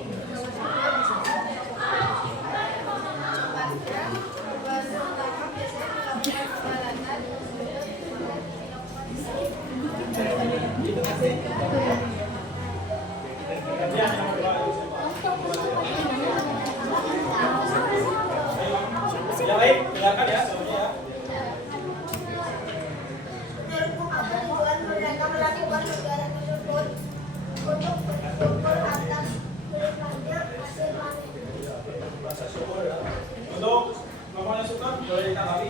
Tempatnya bahasa utama biasanya dilakukan pembalasan. Gantian yang nomor 2. Ya baik, silakan ya jawabannya ya. Menurutmu apa tujuan mereka melakukan kegiatan tersebut? Untuk bersyukur atas berlimpahnya hasil panen. Rasa syukur ya. Untuk kelompoknya Sultan boleh ditanggapi?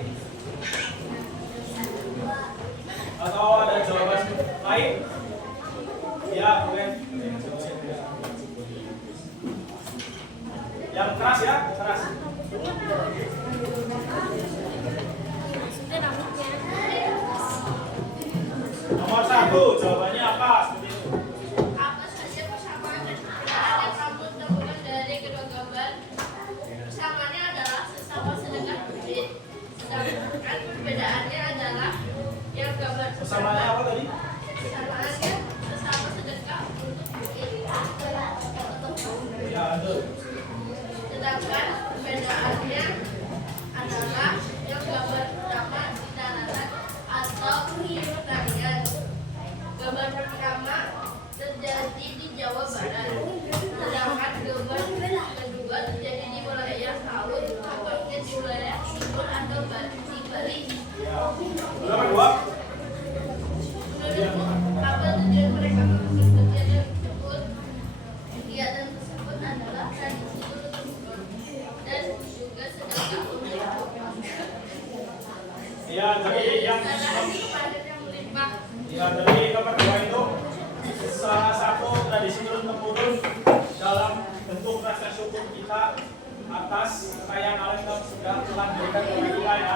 Atau ada jawaban lain? Ya, boleh. Yang keras ya, keras. Nomor 1, jawabannya apa? Seperti itu. Apa saja persamaan dan perbedaan yang kamu temukan dari kedua gambar? Persamaannya adalah sesama sedekah berbeda. Sedangkan perbedaannya adalah yang gambar Persamaannya apa tadi? Persamaannya sesama sedekah untuk bukit. Ya, ada. Sedangkan perbedaannya adalah yang gambar pertama di daratan atau pertanian. Gambar pertama terjadi di Jawa Barat, sedangkan gambar kedua terjadi di wilayah laut, tepatnya di wilayah Timur atau di Bali. Ya. Nomor 2. Menurutmu, apa tujuan mereka melakukan kegiatan tersebut? Kegiatan tersebut adalah tradisi berkumpul dan juga sedekah untuk Ya, jadi yang kepada yang melimpah. ya, jadi nomor 2 itu salah satu tradisi turun temurun dalam bentuk rasa syukur kita atas kekayaan Allah yang sudah Tuhan berikan kepada kita ya.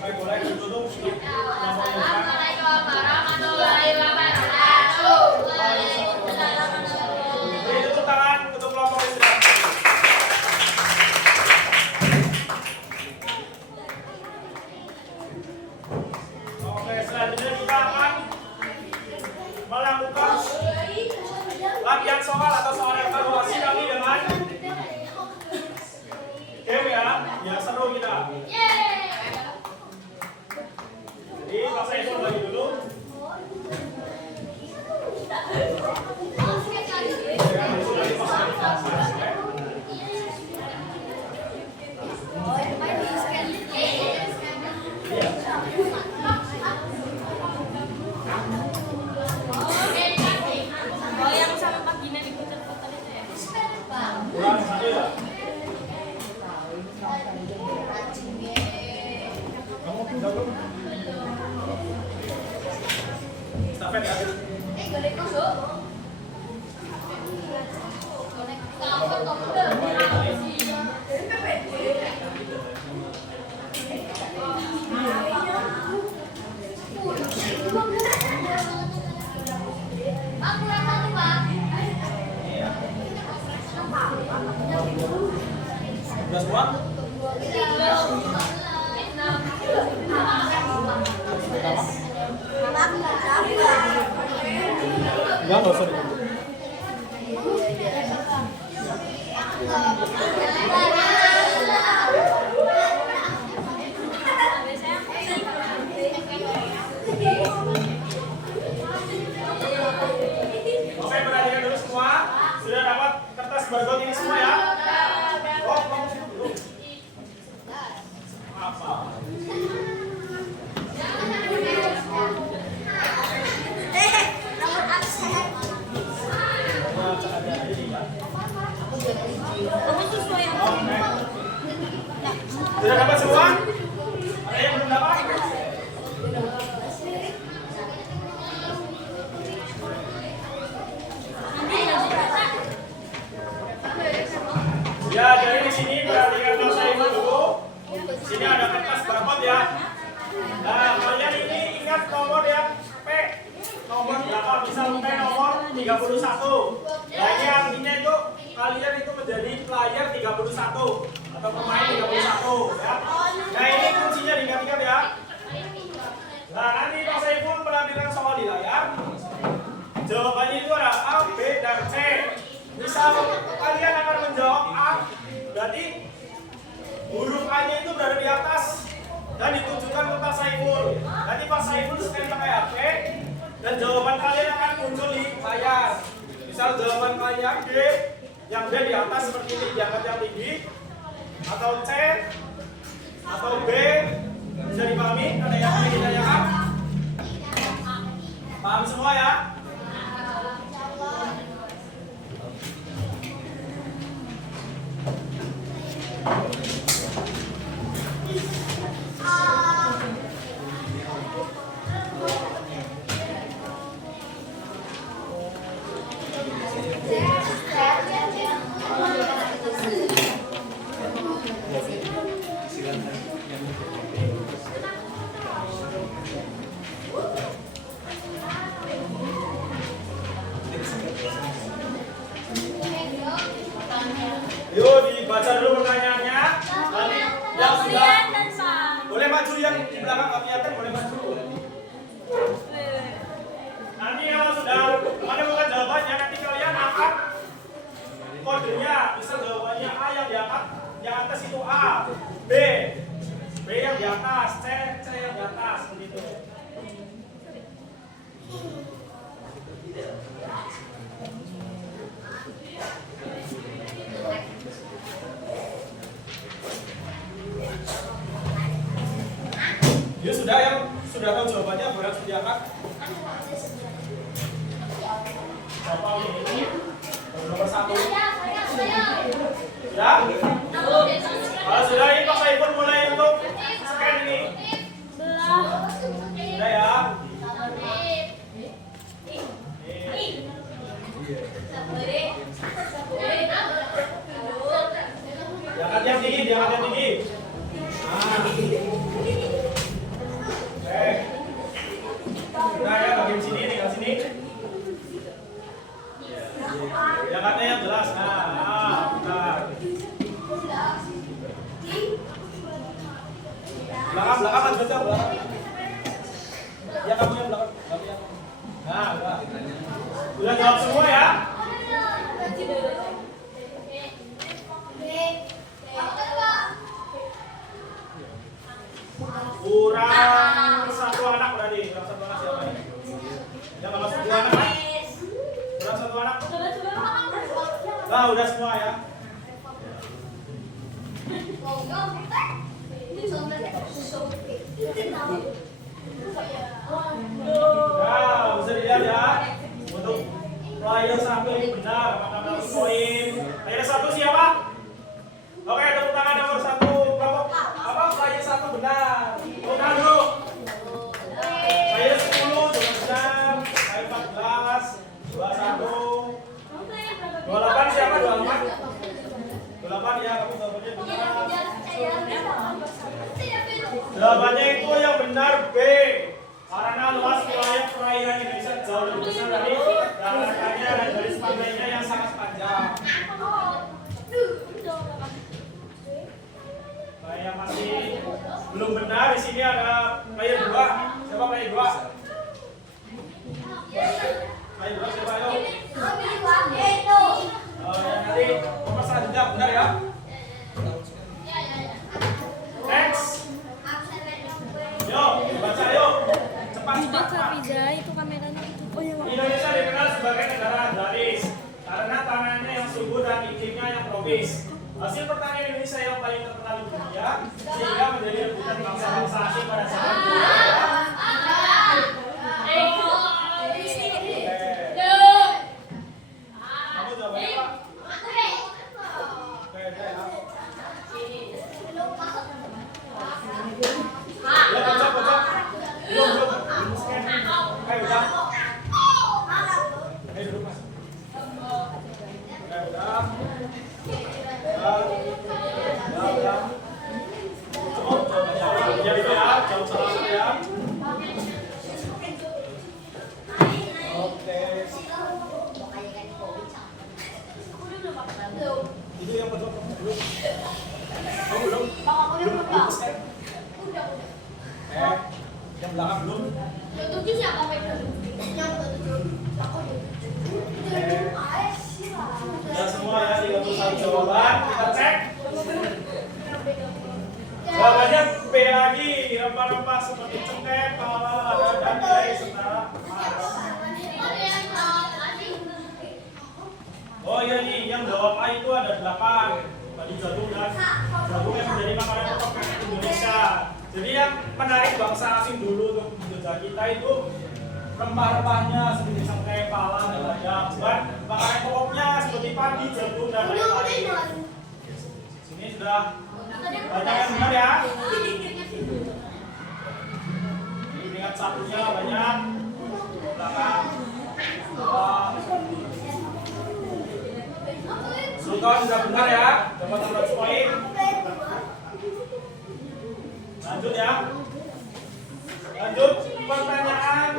Oke, boleh ditutup untuk Assalamualaikum warahmatullahi wabarakatuh. Ditutup tangan untuk kelompok istirahat. Oke, selanjutnya kita akan melakukan latihan soal atau soal evaluasi kami dengan game ya. Ya seru kita. Jadi Pak Saiful bagi dulu. Oh, yang sama Pak Gina diputar-putar itu ya? Kurang satu ya. Kamu pindah belum? Stafet ya. Udah semua? Enggak usah ditutup. Oke, perhatikan dulu semua. Sudah dapat kertas barcode ini semua ya? Oh, kamu situ dulu. Apa? Sudah dapat semua? Ada yang belum dapat? Ya, jadi di sini perhatikan Mas Saiful dulu. Sini ada kertas barcode ya. Nah, kalian ini ingat nomor yang P. Nomor berapa? Misal P nomor 31. Nah, ini artinya itu kalian itu menjadi player 31 atau pemain 31 ya. Nah, ini kuncinya diingat-ingat ya. Nah, nanti Mas Saiful menampilkan soal di layar. Jawabannya itu ada A, B, dan C. Misal kalian akan menjawab A, berarti huruf A-nya itu berada di atas dan ditunjukkan ke Pak Saiful. Nanti Pak Saiful scan pakai HP dan jawaban kalian akan muncul di layar. Misal jawaban kalian D, yang D di atas seperti ini, diangkat yang tinggi, atau C, atau B, bisa dipahami? Ada yang ingin ditanyakan? Paham semua ya? Yuk dibaca dulu pertanyaannya. Nanti yang sudah boleh maju, yang di belakang nggak kelihatan boleh maju. Nanti kalau sudah menemukan jawabannya, nanti kalian angkat kodenya. Bisa jawabannya A yang di atas, yang atas itu A, B yang di atas, C yang di atas, begitu. Ya sudah, yang sudah tahu jawabannya boleh diangkat. Siapa ini? Nomor 1. Sudah? Kalau sudah, ini Pak Saiful mulai untuk scan ini. Sudah ya? Belakangan juga belakang. Ya kamu yang belakang. Kamu yang. Nah, udah jawab semua ya? Kurang satu anak berarti. Kurang satu anak siapa ini? Ya kalau satu anak kan? Kurang satu anak. Nah, udah semua ya. Nah, bisa dilihat ya. Untuk player satu ini benar, apakah dapat poin? Player satu siapa? Oke, tepuk tangan nomor satu. Apa player satu benar? Benar dulu. Player 10 juga benar. Player 14, 21, 28 siapa? 28? 28 ya, kamu jawabannya benar. Jawabannya itu yang benar B. Karena luas wilayah perairan Indonesia jauh lebih besar dari daratannya dan garis pantainya yang sangat panjang. Yang masih belum benar di sini ada player 2. Siapa player 2? Player 2 siapa itu? Nanti nomor selanjutnya benar ya. Next. Yo, baca yuk. Cepat. Itu kameranya itu. Oh ya, Indonesia dikenal sebagai negara agraris karena tanahnya yang subur dan iklimnya yang tropis. Hasil pertanian Indonesia yang paling terkenal di dunia sehingga menjadi rebutan bangsa-bangsa asing pada saat itu. Kamu jawabannya apa? Oke, ya. Ya, bocok. Belum scan. Oke, udah. Duduk, Mas. Oke, udah. Cukup, jadi itu ya, jauh salah ya. Oke. Itu yang belum. Kamu belum? Belum scan. Yang belakang belum. Ya semua ya 31 jawaban kita cek. Jawabannya B lagi, rempah-rempah seperti cengkeh, pala, dan nilai setara emas. Oh iya nih, yang jawab A itu ada 8. Tadi jagung yang menjadi makanan pokok Indonesia. Jadi yang menarik bangsa asing dulu untuk menjajah kita itu rempah-rempahnya seperti cengkeh, pala, dan lainnya. Bukan makanan pokoknya seperti padi, jagung, dan lain-lain. Sini sudah banyak yang benar ya. Ingat satunya banyak. Belakang. Sultan sudah benar ya. Dapat 100 poin. Lanjut ya. Lanjut pertanyaan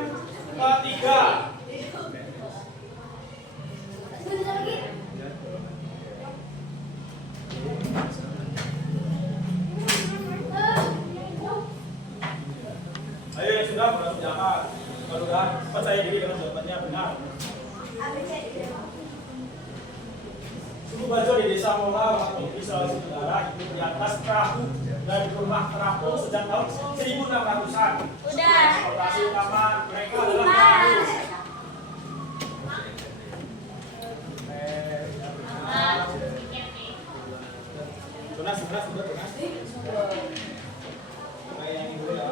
ketiga. Ayo yang sudah bersiapkan. Kalau sudah percaya diri dengan jawabannya benar. Suku Bajo di Desa Mola, di Sulawesi Tenggara hidup di atas perahu dan rumah terapung sejak tahun 1600-an. Udah. Lokasi utama mereka adalah perahu. Tunas. Kayak yang dulu ya.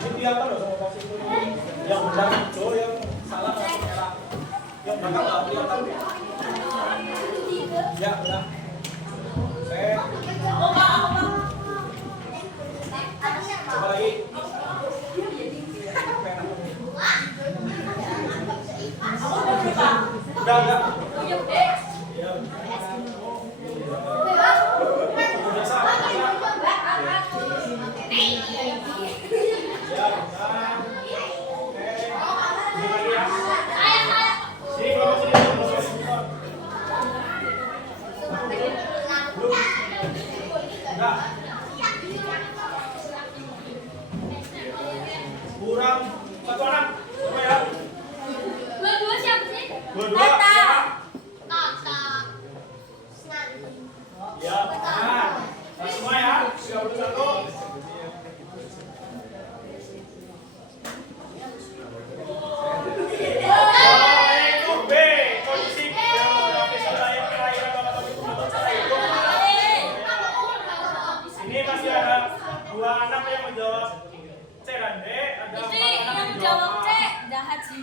Ini kelihatan loh sama kasih itu. Yang benar hijau, yang salah kasih merah. Yang belakang nggak kelihatan. Ya udah. Coba lagi. Udah. Ya. Enggak. Kurang satu anak. Coba ya. Dua-dua siapa sih? Dua-dua. Siapa? Tata. Ya, benar. Nah, semua ya. 31. Itu B. Kondisi ini masih ada dua anak yang menjawab C dan D. Ada Itu 4 anak yang yang jawab menjawab C, A. jahat sih.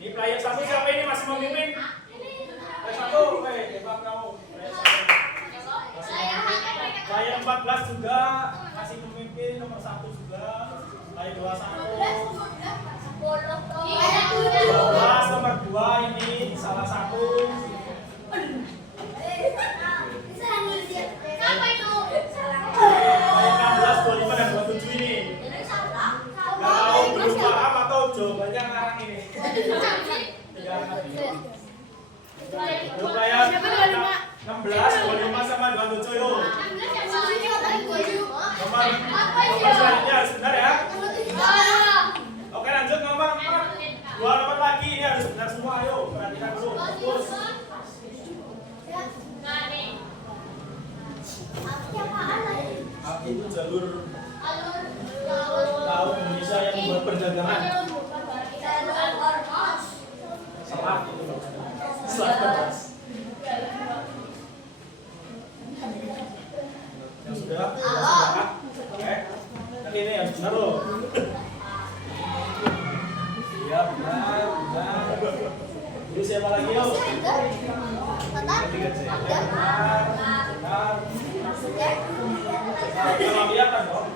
Ini player 1 siapa ini masih memimpin? Player 1, hebat kamu. Player 14 juga masih memimpin, nomor 1 juga. Player 21. 12 nomor 2 ini salah satu. Player 16, 25 dan 27 ini. Gak tahu belum paham atau jawabannya ngarang ini. Tiga anak ini. Yo, player 16, 25 sama 27 yuk. Nomor selanjutnya harus benar ya. Oke, lanjut nomor 4. 2 nomor lagi ini harus benar semua. Ayo, perhatikan dulu. Fokus. Itu jalur laut Indonesia yang membuat perdagangan. Selat itu maksudnya. Selat bebas. Yang sudah? Oke. Nanti ini harus benar loh. Iya, benar, benar. Ini siapa lagi yuk? Ketiga C. Benar, benar. Kalau kelihatan dong.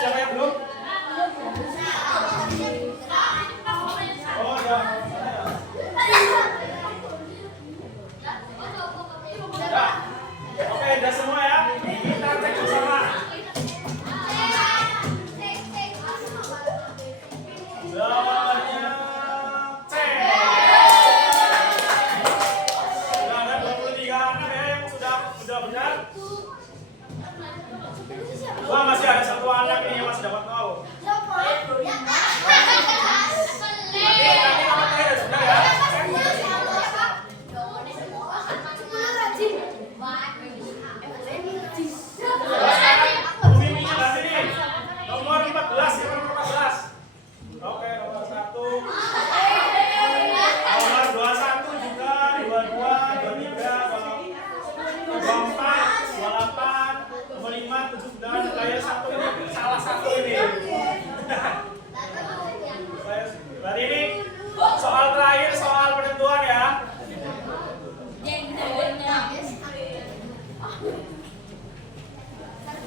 Siapa yang belum? Oh ya. Oke, udah semua ya. Kita cek bersama. Jawabannya C. Sudah ada 23 anak ya yang sudah benar. Wah, masih ada satu anak nih yang masih dapat tahu. Nanti nomor terakhir sudah ya. Pemimpinnya berarti nih. Nomor 14, siapa nomor 14? Oke, nomor 1. Nomor 21 juga, 22, 23, 24, 28, nomor 5, 79, player 1 ini salah satu ini. Berarti ini soal terakhir, soal penentuan ya.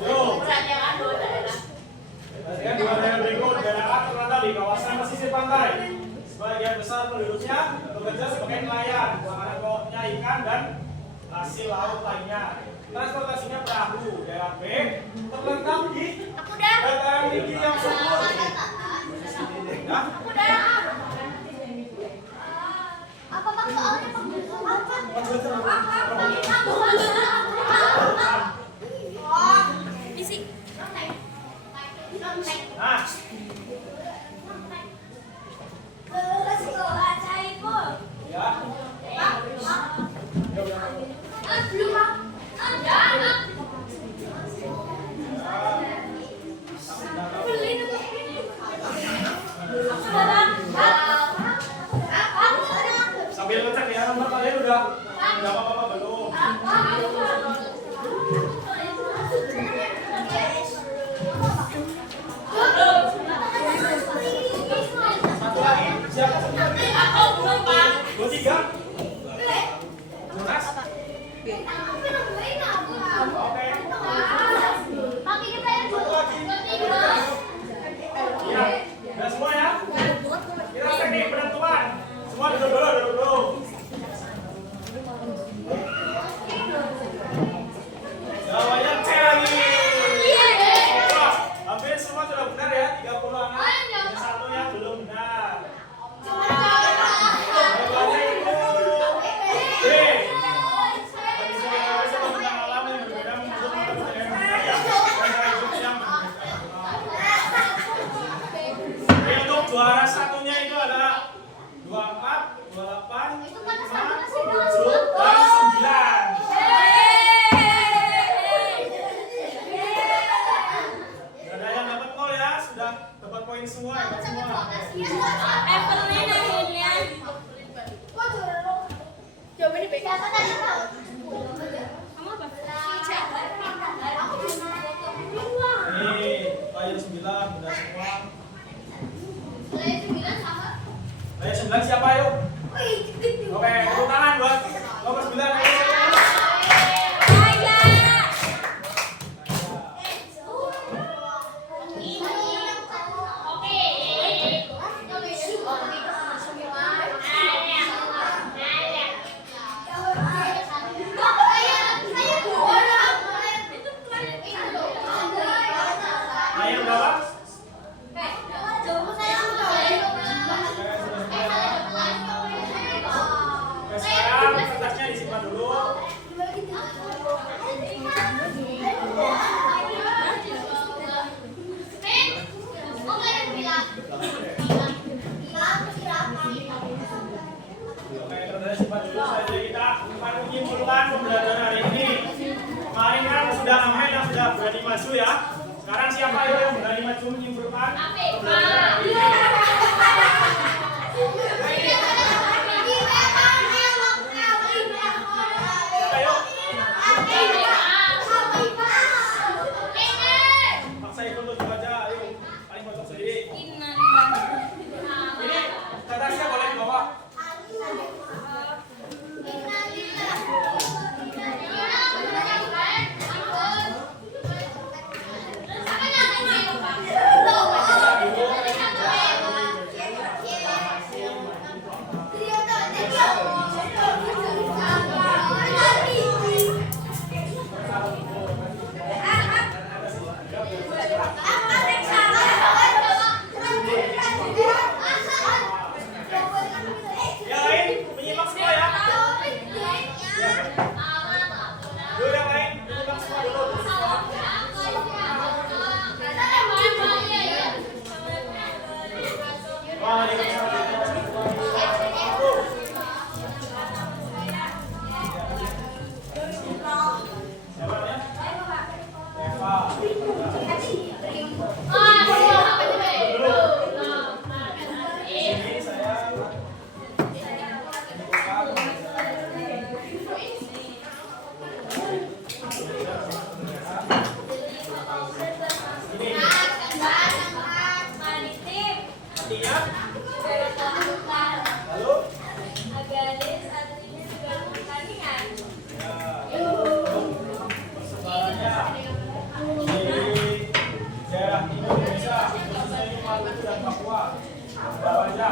Yuk. Perhatikan dua daerah berikut. Daerah A terletak di kawasan pesisir pantai. Sebagian besar penduduknya bekerja sebagai nelayan, makanan pokoknya ikan dan hasil laut lainnya. Transportasinya perahu. Daerah B terletak di dataran tinggi yang subur. Nah, Apa bang soalnya Isi. nah, ya. Sambil ngecek ya. Sama kalian udah apa-apa belum? Satu lagi, siapa satu lagi? Aku belum, Pak. 23. Jonas? Oke. Satu lagi. Iya. Udah semua ya? Kita cek nih penentuan. Semua duduk dulu. Jawabannya C lagi. Wah, hampir semua sudah benar ya, 30 anak. Yang satu yang belum benar. Jawabannya itu D. Tadi saya tentang alam yang berbeda menurut manusia yang benar ya. Dan hidup yang berbeda. Oke, untuk juara satunya itu adalah 24, 28, 5, 7, dan 9. Ada yang dapat 0 ya, sudah dapat poin semua, hebat semua. Evelyn akhirnya. Jawabannya B. Kamu apa? Nih, ayo 9, benar semua. Ayo 9 siapa ayo? Oke, tepuk tangan buat nomor 9. Ayo berapa? Oke, sekarang kertasnya disimpan dulu. Oke, kertasnya simpan dulu. Jadi kita akan menyimpulkan pembelajaran hari ini. Kemarin kan sudah namanya yang sudah berani maju ya. Sekarang siapa yang berani maju menyimpulkan pembelajaran hari ini? Ayo, paksa ikut untuk baca. Ayo, paling baca sendiri. Ini kertasnya boleh dibawa. Yang lain menyimak semua ya. Dulu yang lain menyimak semua dulu. Wah, ini siapa ya? Eva. Ini saya. Ini artinya lalu persebarannya di daerah Indonesia khususnya di Maluku dan Papua berapa aja?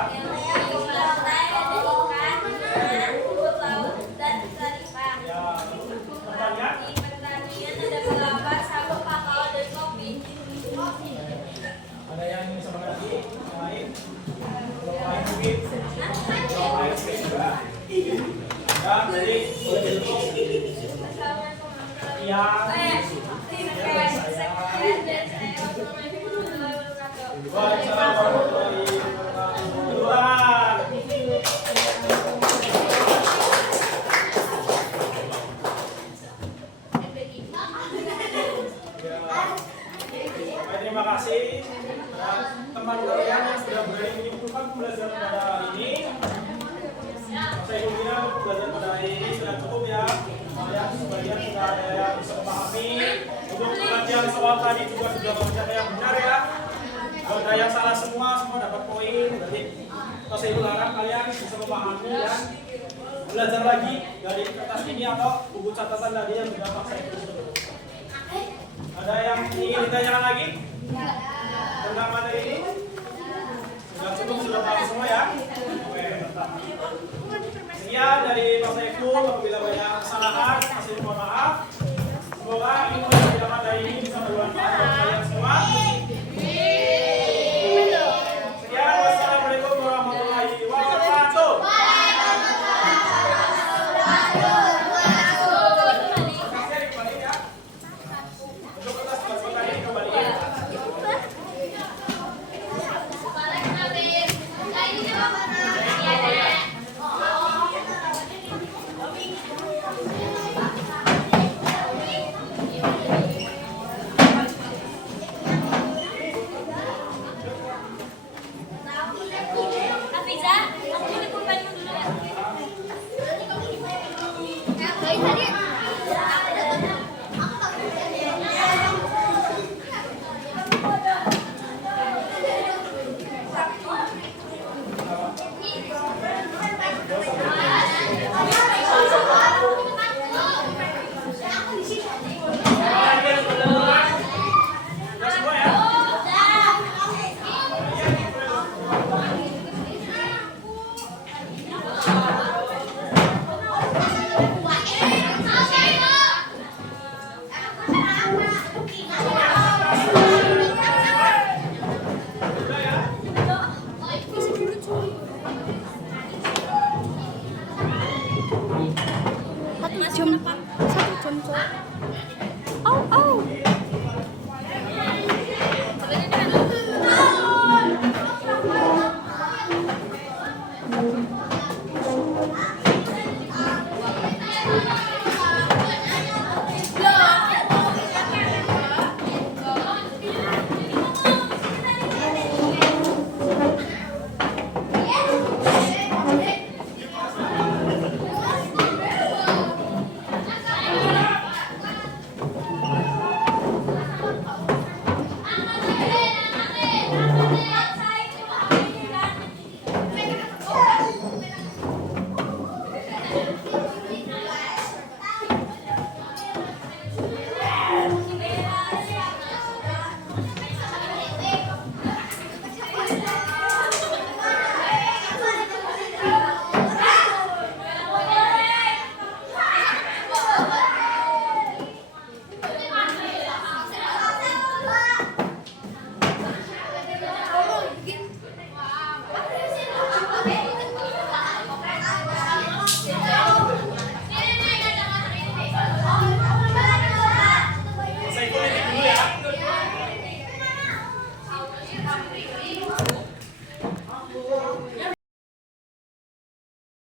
Ya, lalu pertanyaan ada yang ini sama lagi yang lain? Belum lain mungkin? Belum lain mungkin juga. Ya, jadi boleh ditutup. Iya. Waalaikumsalam warahmatullahi wabarakatuh. Terima kasih teman kalian yang sudah berani menyimpulkan pembelajaran pada hari ini. Saya ingin hari ini sudah cukup ya. Kalian sebagian sudah ada yang bisa memahami. Untuk pengajian soal tadi juga sudah mengerjakan yang benar ya. Kalau ada yang salah semua dapat poin. Jadi saya harap kalian bisa memahami ya. Belajar lagi dari kertas ini atau buku catatan tadi yang sudah Pak saya tulis. Ada yang ingin ditanyakan lagi tentang materi ini? Sudah cukup, sudah bagus semua ya. Oke, mantap. Sekian dari Pak Saiful. Apabila banyak kesalahan, kasih mohon maaf. Semoga ilmu yang didapat dari ini bisa bermanfaat bagi kalian semua. Sekian, wassalamualaikum warahmatullahi wabarakatuh. Untuk kertas buat tadi kembaliin. Hafiza, kamu ini pulpenmu dulu ya. Sudah semua ya? Satu jam, 1 jam. Oh, oh.